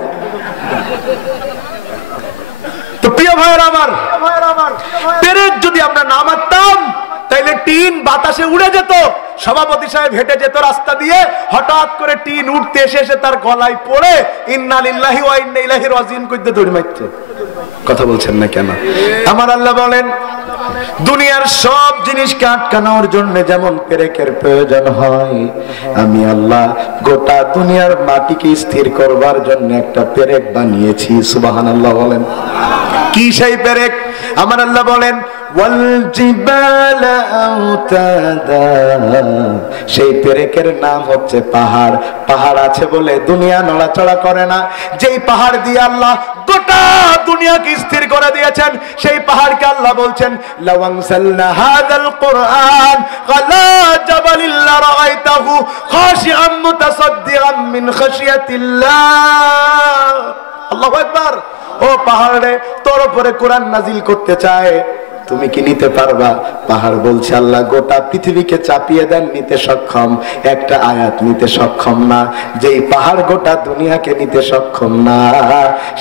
তো প্রিয় ভাইয়ের আমার, পেরেক যদি আমরা না মারতাম তাইলে টিন বাতাসে উড়ে যেত। সভাপতি সাহেব হেঁটে যেত রাস্তা দিয়ে, হঠাৎ করে টিন উঠতে এসে তার গলায় পড়ে ইন্না লিল্লাহি ওয়া ইন্না ইলাইহি রাজিউন কইতে দৌড় মারতো। কথা বলছেন না কেন? আমার আল্লাহ বলেন, দুনিয়ার সব জিনিসকে আটকানোর জন্য যেমন পেরেকের প্রয়োজন হয়, আমি আল্লাহ গোটা দুনিয়ার মাটিকে স্থির করবার জন্য একটা পেরেক বানিয়েছি। সুবহানাল্লাহ বলেন। কি সেই পেরেক? আমার আল্লাহ বলেন, সেই পেরেকের নাম হচ্ছে পাহাড়। পাহাড় আছে বলে দুনিয়া নড়াচড়া করে না। যেই পাহাড় দিয়ে আল্লাহ গোটা দুনিয়াকে স্থির করে দিয়েছেন, সেই পাহাড়কে আল্লাহ বলছেন, লাওয়ানসালনা হাযাল কুরআন আলা জাবালিল লারাআইতাহু খাশিআম মুতাসাদ্দিআম মিন খাশিয়াতিল্লাহ। আল্লাহু আকবার। ও পাহাড়ে, তোর উপরে কোরআন নাজিল করতে চায়, তুমি কি নিতে পারবা? পাহাড় বলছে, আল্লাহ গোটা পৃথিবীকে চাপিয়ে দেন, নিতে সক্ষম, একটা আয়াত নিতে সক্ষম না। যেই পাহাড় গোটা দুনিয়াকে নিতে সক্ষম না,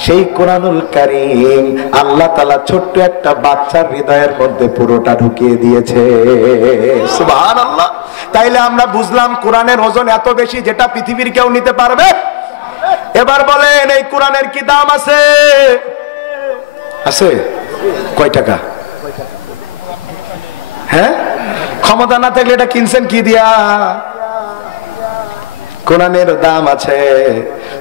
সেই কোরআনুল কারীম আল্লাহ তাআলা ছোট্ট একটা বাচ্চার হৃদয়ের মধ্যে পুরোটা ঢুকিয়ে দিয়েছে। সুবহানাল্লাহ। তাইলে আমরা বুঝলাম কোরআনের ওজন এত বেশি যেটা পৃথিবীর কেউ নিতে পারবে। এবার বলেন, এই কোরআনের কি দাম আছে? আছে? কয় টাকা? হ্যাঁ, ক্ষমতা না থাকলে এটা কিনছেন কি দিয়া? কোরআনের দাম আছে,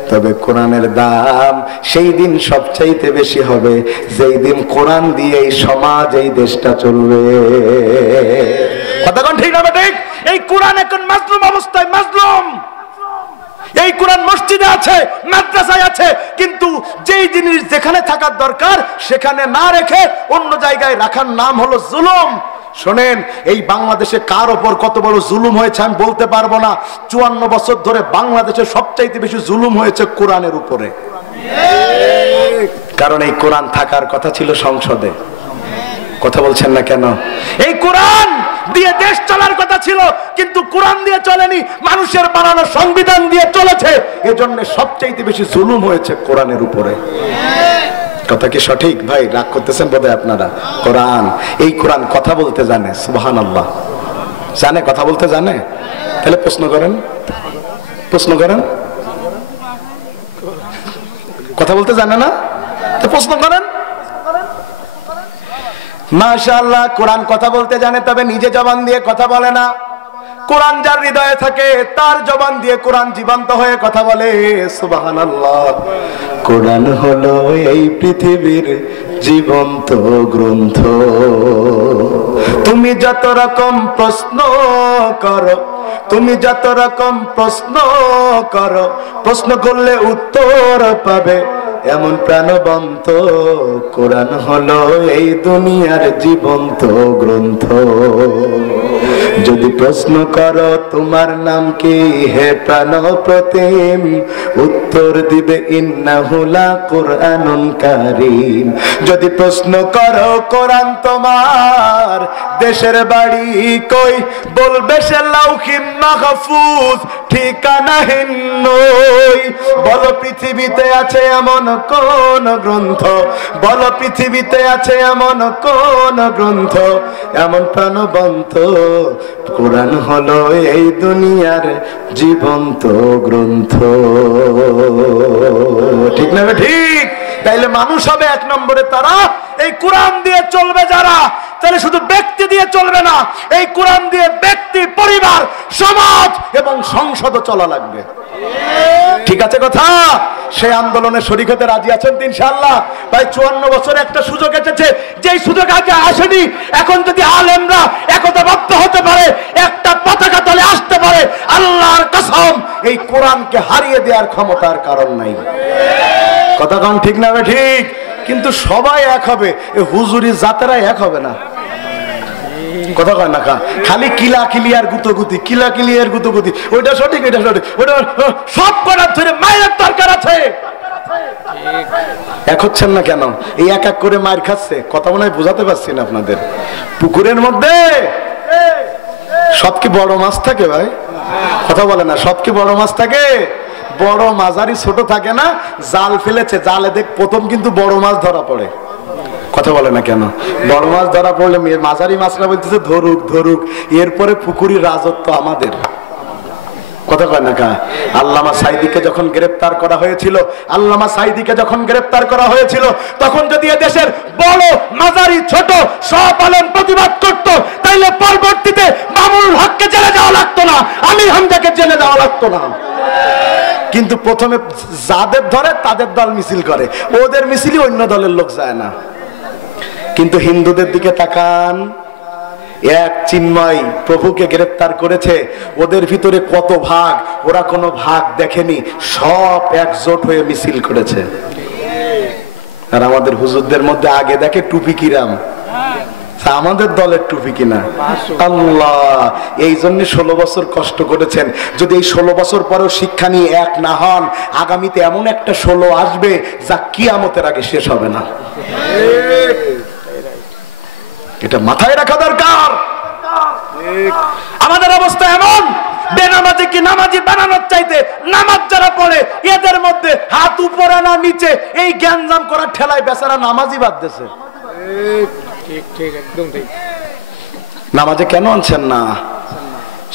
তবে কোরআনের দাম সেই দিন সবচাইতে বেশি হবে যেই দিন কোরআন দিয়ে এই সমাজ, এই দেশটা চলবে। কথা কোন ঠিক না ঠিক? এই কোরআন এখন মাজলুম অবস্থায়, মাজলুম। এই কোরআন মসজিদে আছে, মাদ্রাসায় আছে, কিন্তু যেই জিনিস যেখানে থাকার দরকার সেখানে না রেখে অন্য জায়গায় রাখার নাম হলো জুলুম। শোনেন, এই বাংলাদেশে কার ওপর কত বড় জুলুম হয়েছে আমি বলতে পারবো না। 54 বছর ধরে বাংলাদেশে সবচাইতে বেশি জুলুম হয়েছে কোরআনের উপরে। কারণ এই কোরআন থাকার কথা ছিল সংসদে। কথা বলছেন না কেন? এই কোরআন দিয়ে দেশ চলার কথা ছিল, কিন্তু কোরআন দিয়ে চলেনি, মানুষের বানানো সংবিধান দিয়ে চলেছে। এজন্য সবচাইতে বেশি জুলুম হয়েছে কোরআনের উপরে। কথা কি সঠিক? ভাই রাগ করতেছেন বোধহয় আপনারা। কোরআন, এই কোরআন কথা বলতে জানে। সুবহানাল্লাহ। জানে, কথা বলতে জানে? তাহলে প্রশ্ন করেন, প্রশ্ন করেন। কথা বলতে জানে না তো প্রশ্ন করেন। মাশাআল্লাহ, কোরআন কথা বলতে জানে, তবে নিজে জবান দিয়ে কথা বলে না। কোরআন যার হৃদয়ে থাকে তার জবান দিয়ে কোরআন জীবন্ত হয়ে কথা বলে। সুবহানাল্লাহ। কোরআন হলো এই পৃথিবীর জীবন্ত গ্রন্থ। তুমি যত রকম প্রশ্ন করো, তুমি যত রকম প্রশ্ন করো, প্রশ্ন করলে উত্তর পাবে। এমন প্রাণবন্ত কোরআন হলো এই দুনিয়ার জীবন্ত গ্রন্থ। যদি প্রশ্ন করো তোমার নাম কি হে প্রাণ প্রতিম, উত্তর দিবে ইন্নাহু লা কুরআনুন কারীম। যদি প্রশ্ন করো কোরআন তোমার দেশের বাড়ি কই, বলবে সে লাউহি মাহফুজ ঠিকানাহীন নই। বলো পৃথিবীতে আছে এমন কোন গ্রন্থ, বলো পৃথিবীতে আছে এমন কোন গ্রন্থ, এমন প্রাণবন্ত কোরআন হলো এই দুনিয়ার জীবন্ত গ্রন্থ। ঠিক না ঠিক? তাইলে মানুষ হবে এক নম্বরে তারা এই কোরআন দিয়ে চলবে যারা, তাহলে শুধু ব্যক্তি দিয়ে চলবে না, এই কোরআন দিয়ে ব্যক্তি, পরিবার, সমাজ এবং সংসদ চলা লাগবে। ঠিক আছে কথা? সেই আন্দোলনে শরীক হতে রাজি আছেন তো ইনশাআল্লাহ? ভাই 54 বছরে একটা সুযোগ এসেছে, যেই সুযোগ আগে আসেনি। এখন যদি আলেমরা একতাবদ্ধ হতে পারে, একটা পতাকা তলে আসতে পারে, আল্লাহর কসম এই কোরআনকে হারিয়ে দেওয়ার ক্ষমতার কারণ নাই। কথা কন ঠিক না? ঠিক। কিন্তু সবাই এক হবে, এই হুজুরি জাতেরা এক হবে না। কথা কয় না, খালি কিলা কিলিয়ার গুতগুতি, কিলা কিলিয়ার গুতগুতি, ওইটা সঠিক এটা সঠিক, ওইটা সব করার ধরে মায়ের দরকার আছে। এক হচ্ছেন না কেন? এই এক এক করে মার খাচ্ছে। কথা মনে হয় বুঝাতে পারছি না আপনাদের। পুকুরের মধ্যে সব কি বড় মাছ থাকে ভাই? কথা বলে না, সব কি বড় মাছ থাকে? বড় মাঝারি ছোট থাকে না? জাল ফেলেছে, জালে দেখ প্রথম কিন্তু বড় মাছ ধরা পড়ে। কথা বলে না কেন? বড় মাছ ধরা পড়লে মাঝারি মাছরা বলতেছে ধরুক ধরুক, এরপরে পুকুরির রাজত্ব আমাদের। কথা কয় না কা? আল্লামা সাইদিকে যখন গ্রেফতার করা হয়েছিল, আল্লামা সাইদিকে যখন গ্রেফতার করা হয়েছিল, তখন যদি এদেশের বড় মাঝারি ছোট সব আলেম প্রতিবাদ করত, তাইলে পরবর্তীতে মামুনুল হককে জেলে যাওয়া লাগতো না, আমির হামজাকে জেলে যাওয়া লাগতো না। কিন্তু প্রথমে যাদের ধরে তাদের দল মিছিল করে, ওদের মিছিলই অন্য দলের লোক যায় না। কিন্তু হিন্দুদের দিকে তাকান, এক চিন্ময় প্রভুকে গ্রেফতার করেছে, ওদের ভিতরে কত ভাগ, ওরা কোনো ভাগ দেখেনি, সব একজোট হয়ে মিছিল করেছে। আর আমাদের হুজুরদের মধ্যে আগে দেখে টুপি কিরাম, আমাদের দলের টুপি কিনা। আল্লাহ এই জন্য 16 বছর কষ্ট করেছেন। যদি এই 16 বছর পরেও শিক্ষা নিয়ে এক না হন, আগামীতে এমন একটা 16 আসবে যা কিয়ামতের আগে শেষ হবে না। এটা মাথায় রাখা দরকার। আমাদের অবস্থা এমন, বেনামাজি কি নামাজি বানানোর চাইতে নামাজ যারা পড়ে এদের মধ্যে হাত উপরে না নিচে এই জ্ঞানজাম করার ঠেলায় বেচারা নামাজি বাদ দিয়েছে। ঠিক ঠিক একদম ঠিক। নামাজে কেন আনছেন না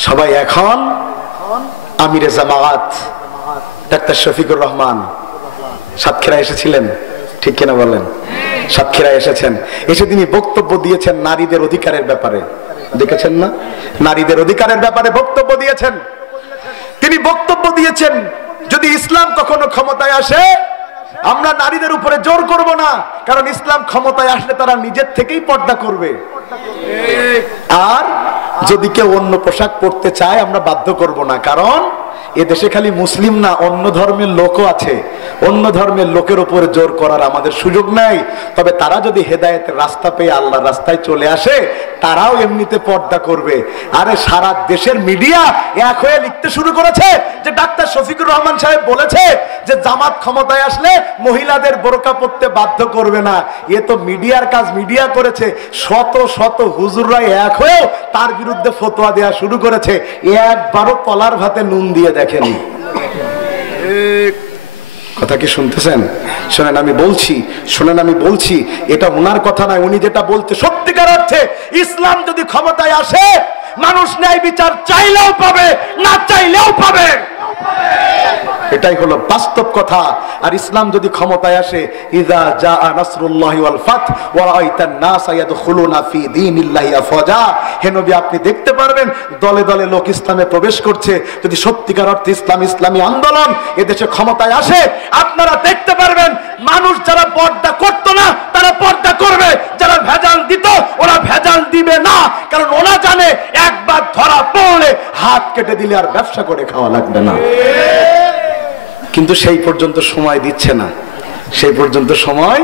সবাই? এখন আমিরে জামাত ডাক্তার শফিকুর রহমান সাতক্ষীরা এসেছিলেন, ঠিক কিনা বলেন? সাতক্ষীরা এসেছেন, এসে তিনি বক্তব্য দিয়েছেন নারীদের অধিকারের ব্যাপারে। দেখেছেন না? নারীদের অধিকারের ব্যাপারে বক্তব্য দিয়েছেন। তিনি বক্তব্য দিয়েছেন, যদি ইসলাম কখনো ক্ষমতায় আসে আমরা নারীদের উপরে জোর করব না, কারণ ইসলাম ক্ষমতায় আসলে তারা নিজের থেকেই পর্দা করবে। আর যদি কেউ অন্য পোশাক পরতে চায় আমরা বাধ্য করব না, কারণ এদেশে খালি মুসলিম না, অন্য ধর্মের লোকও আছে। অন্য ধর্মের লোকের উপরে জোর করার আমাদের সুযোগ নাই। তবে তারা যদি হেদায়েতের রাস্তা পেয়ে আল্লাহর রাস্তায় চলে আসে, তারাও এমনিতে পর্দা করবে। আরে সারা দেশের মিডিয়া এক হয়ে লিখতে শুরু করেছে যে ডাক্তার শফিকুর রহমান সাহেব বলেছে যে জামাত ক্ষমতায় আসলে মহিলাদের বোরকা পরতে বাধ্য করবে না। এ তো মিডিয়ার কাজ, মিডিয়া করেছে। শত শত হুজুররা এক হয়েও তার বিরুদ্ধে ফতোয়া দেওয়া শুরু করেছে। একবারও তলার ভাতে নুন দিয়ে দেখেনি। কথা কি শুনতেছেন? শোনেন আমি বলছি, শোনেন আমি বলছি, এটা ওনার কথা নয়, উনি যেটা বলতে সত্যিকার অর্থে ইসলাম যদি ক্ষমতায় আসে মানুষ ন্যায় বিচার চাইলেও পাবে, না চাইলেও পাবে। এটাই হলো বাস্তব কথা। আর ইসলাম যদি ক্ষমতায় আসে, ইযা জাআ নাসরুল্লাহি ওয়াল ফাত ওয়া রাআইতান নাসা ইয়াদখুলুনা ফি দীনিল্লাহি আফওয়াজা, হে নবী আপনি দেখতে পারবেন দলে দলে লোক ইসলামে প্রবেশ করছে। যদি সত্যিকার অর্থে ইসলামী আন্দোলন এদেশে ক্ষমতায় আসে, আপনারা দেখতে পারবেন মানুষ যারা পর্দা করতো না তারা পর্দা করবে, যারা ভেজাল দিত ওরা ভেজাল দিবে না, কারণ ওরা জানে একবার ধরা পড়লে হাত কেটে দিলে আর ব্যবসা করে খাওয়া লাগবে না। কিন্তু সেই পর্যন্ত সময় দিচ্ছে না। সেই পর্যন্ত সময়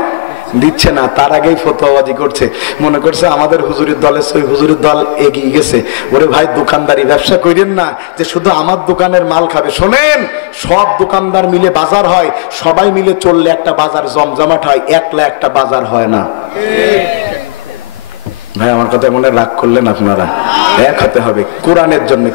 দিচ্ছে না, তার আগেই ফতোয়াবাজি করছে, মনে করছে আমাদের হুজুরের দলে ওই হুজুরের দল এগিয়ে গেছে। ওরে ভাই, দোকানদারি ব্যবসা করেন না যে শুধু আমার দোকানের মাল খাবে। শোনেন, সব দোকানদার মিলে বাজার হয়, সবাই মিলে চললে একটা বাজার জমজমাট হয়, একলা একটা বাজার হয় না। ভাই আমার কথা মনে রাগ করলেন আপনারা? এক হতে হবে কোরআনের জন্য।